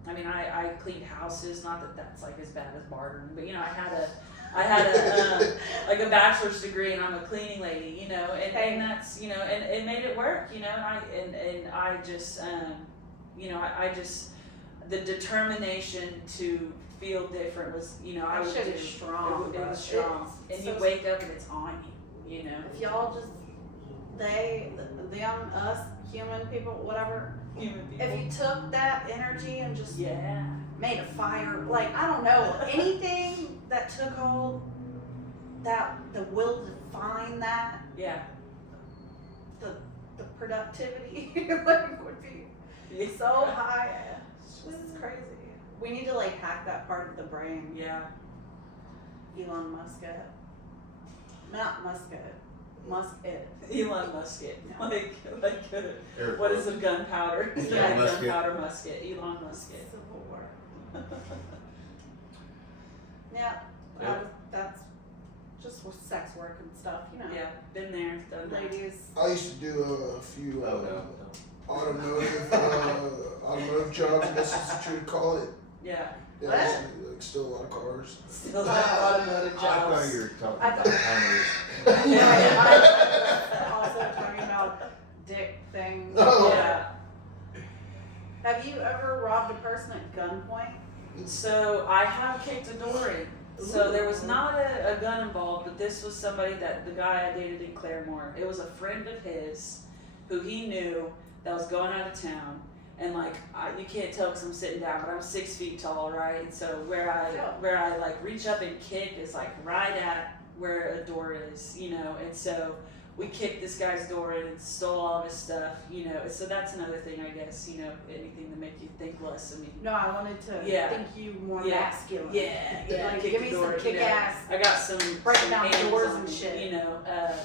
I mean, I cleaned houses, not that that's like as bad as bartering, but you know, I had a like a bachelor's degree, and I'm a cleaning lady, you know, and that's, you know, and it made it work, you know, and I just, you know, I just, the determination to feel different was, you know, I was strong. It was strong, and you wake up and it's on you, you know. If y'all just, them, us, human people, whatever. Human people. If you took that energy and just made a fire, like, I don't know, anything that took all that, the will to find that, Yeah. the productivity like would be so high. This is crazy. We need to like hack that part of the brain. Yeah. Elon Musk it. Not Musk it. Musk it. Elon Musket. No. Like Air what is quotes. the gunpowder? Yeah, Yeah, musket. gunpowder musket. Elon Musket. Civil War. Yeah. Yep. That's just with sex work and stuff, you know. Yeah, been there, done that. Ladies. I used to do a few Oh no. automotive jobs, I guess that's what you would call it. Yeah. Yeah, What? I used to do, like steal a lot of cars. Still have automotive I thought jobs. you were talking I about thought- hammers. Also talking about dick things. Oh. Yeah. Have you ever robbed a person at gunpoint? So I have kicked a door in. So there was not a gun involved, but this was somebody that the guy I dated in Claremore. It was a friend of his who he knew that was going out of town. And like you can't tell because I'm sitting down, but I'm 6 feet tall, right? And so where I like reach up and kick is like right at where a door is, you know. And so we kicked this guy's door in and stole all of his stuff, you know. So that's another thing, I guess, you know, anything to make you think less of me. No, I wanted to Yeah. think you more Yeah. masculine. Yeah, Like, kick give the me door, some you know. kick-ass. I got some breaking some down hands doors on and me, shit. you know.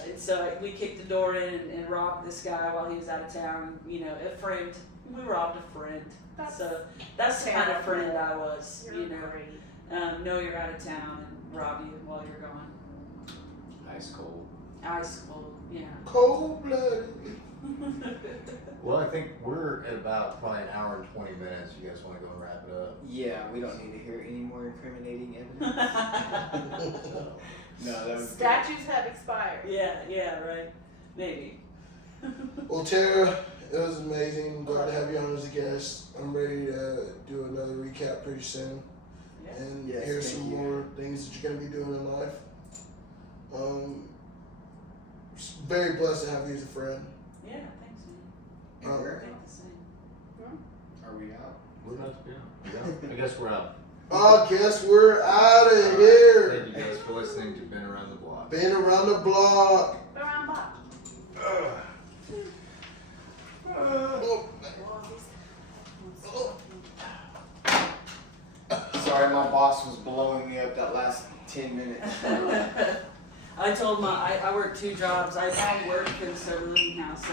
And so we kicked the door in and robbed this guy while he was out of town. You know, a friend. We robbed a friend. So that's the kind of friend I was. You're You know, great. know you're out of town and rob you while you're gone. Ice cold. Ice cold. Yeah. Cold blooded. Well, I think we're at about probably an hour and 20 minutes. You guys want to go and wrap it up? Yeah, we don't need to hear any more incriminating evidence. No, that was Statues have expired. Yeah, right. Maybe. Well, Tara, it was amazing. Glad to have you on as a guest. I'm ready to do another recap pretty soon. Yeah. And Yes, hear thank some you. more things that you're going to be doing in life. Just very blessed to have you as a friend. Yeah, thanks, man. And we're I think the same. Are we out? We're about to be out. Yeah. I guess we're out. I guess we're out of Thank here. you guys for listening to Been Around the Block. Been around the block. Around Bob. Sorry, my boss was blowing me up that last 10 minutes. I told I work 2 jobs. I work for the sober living house. So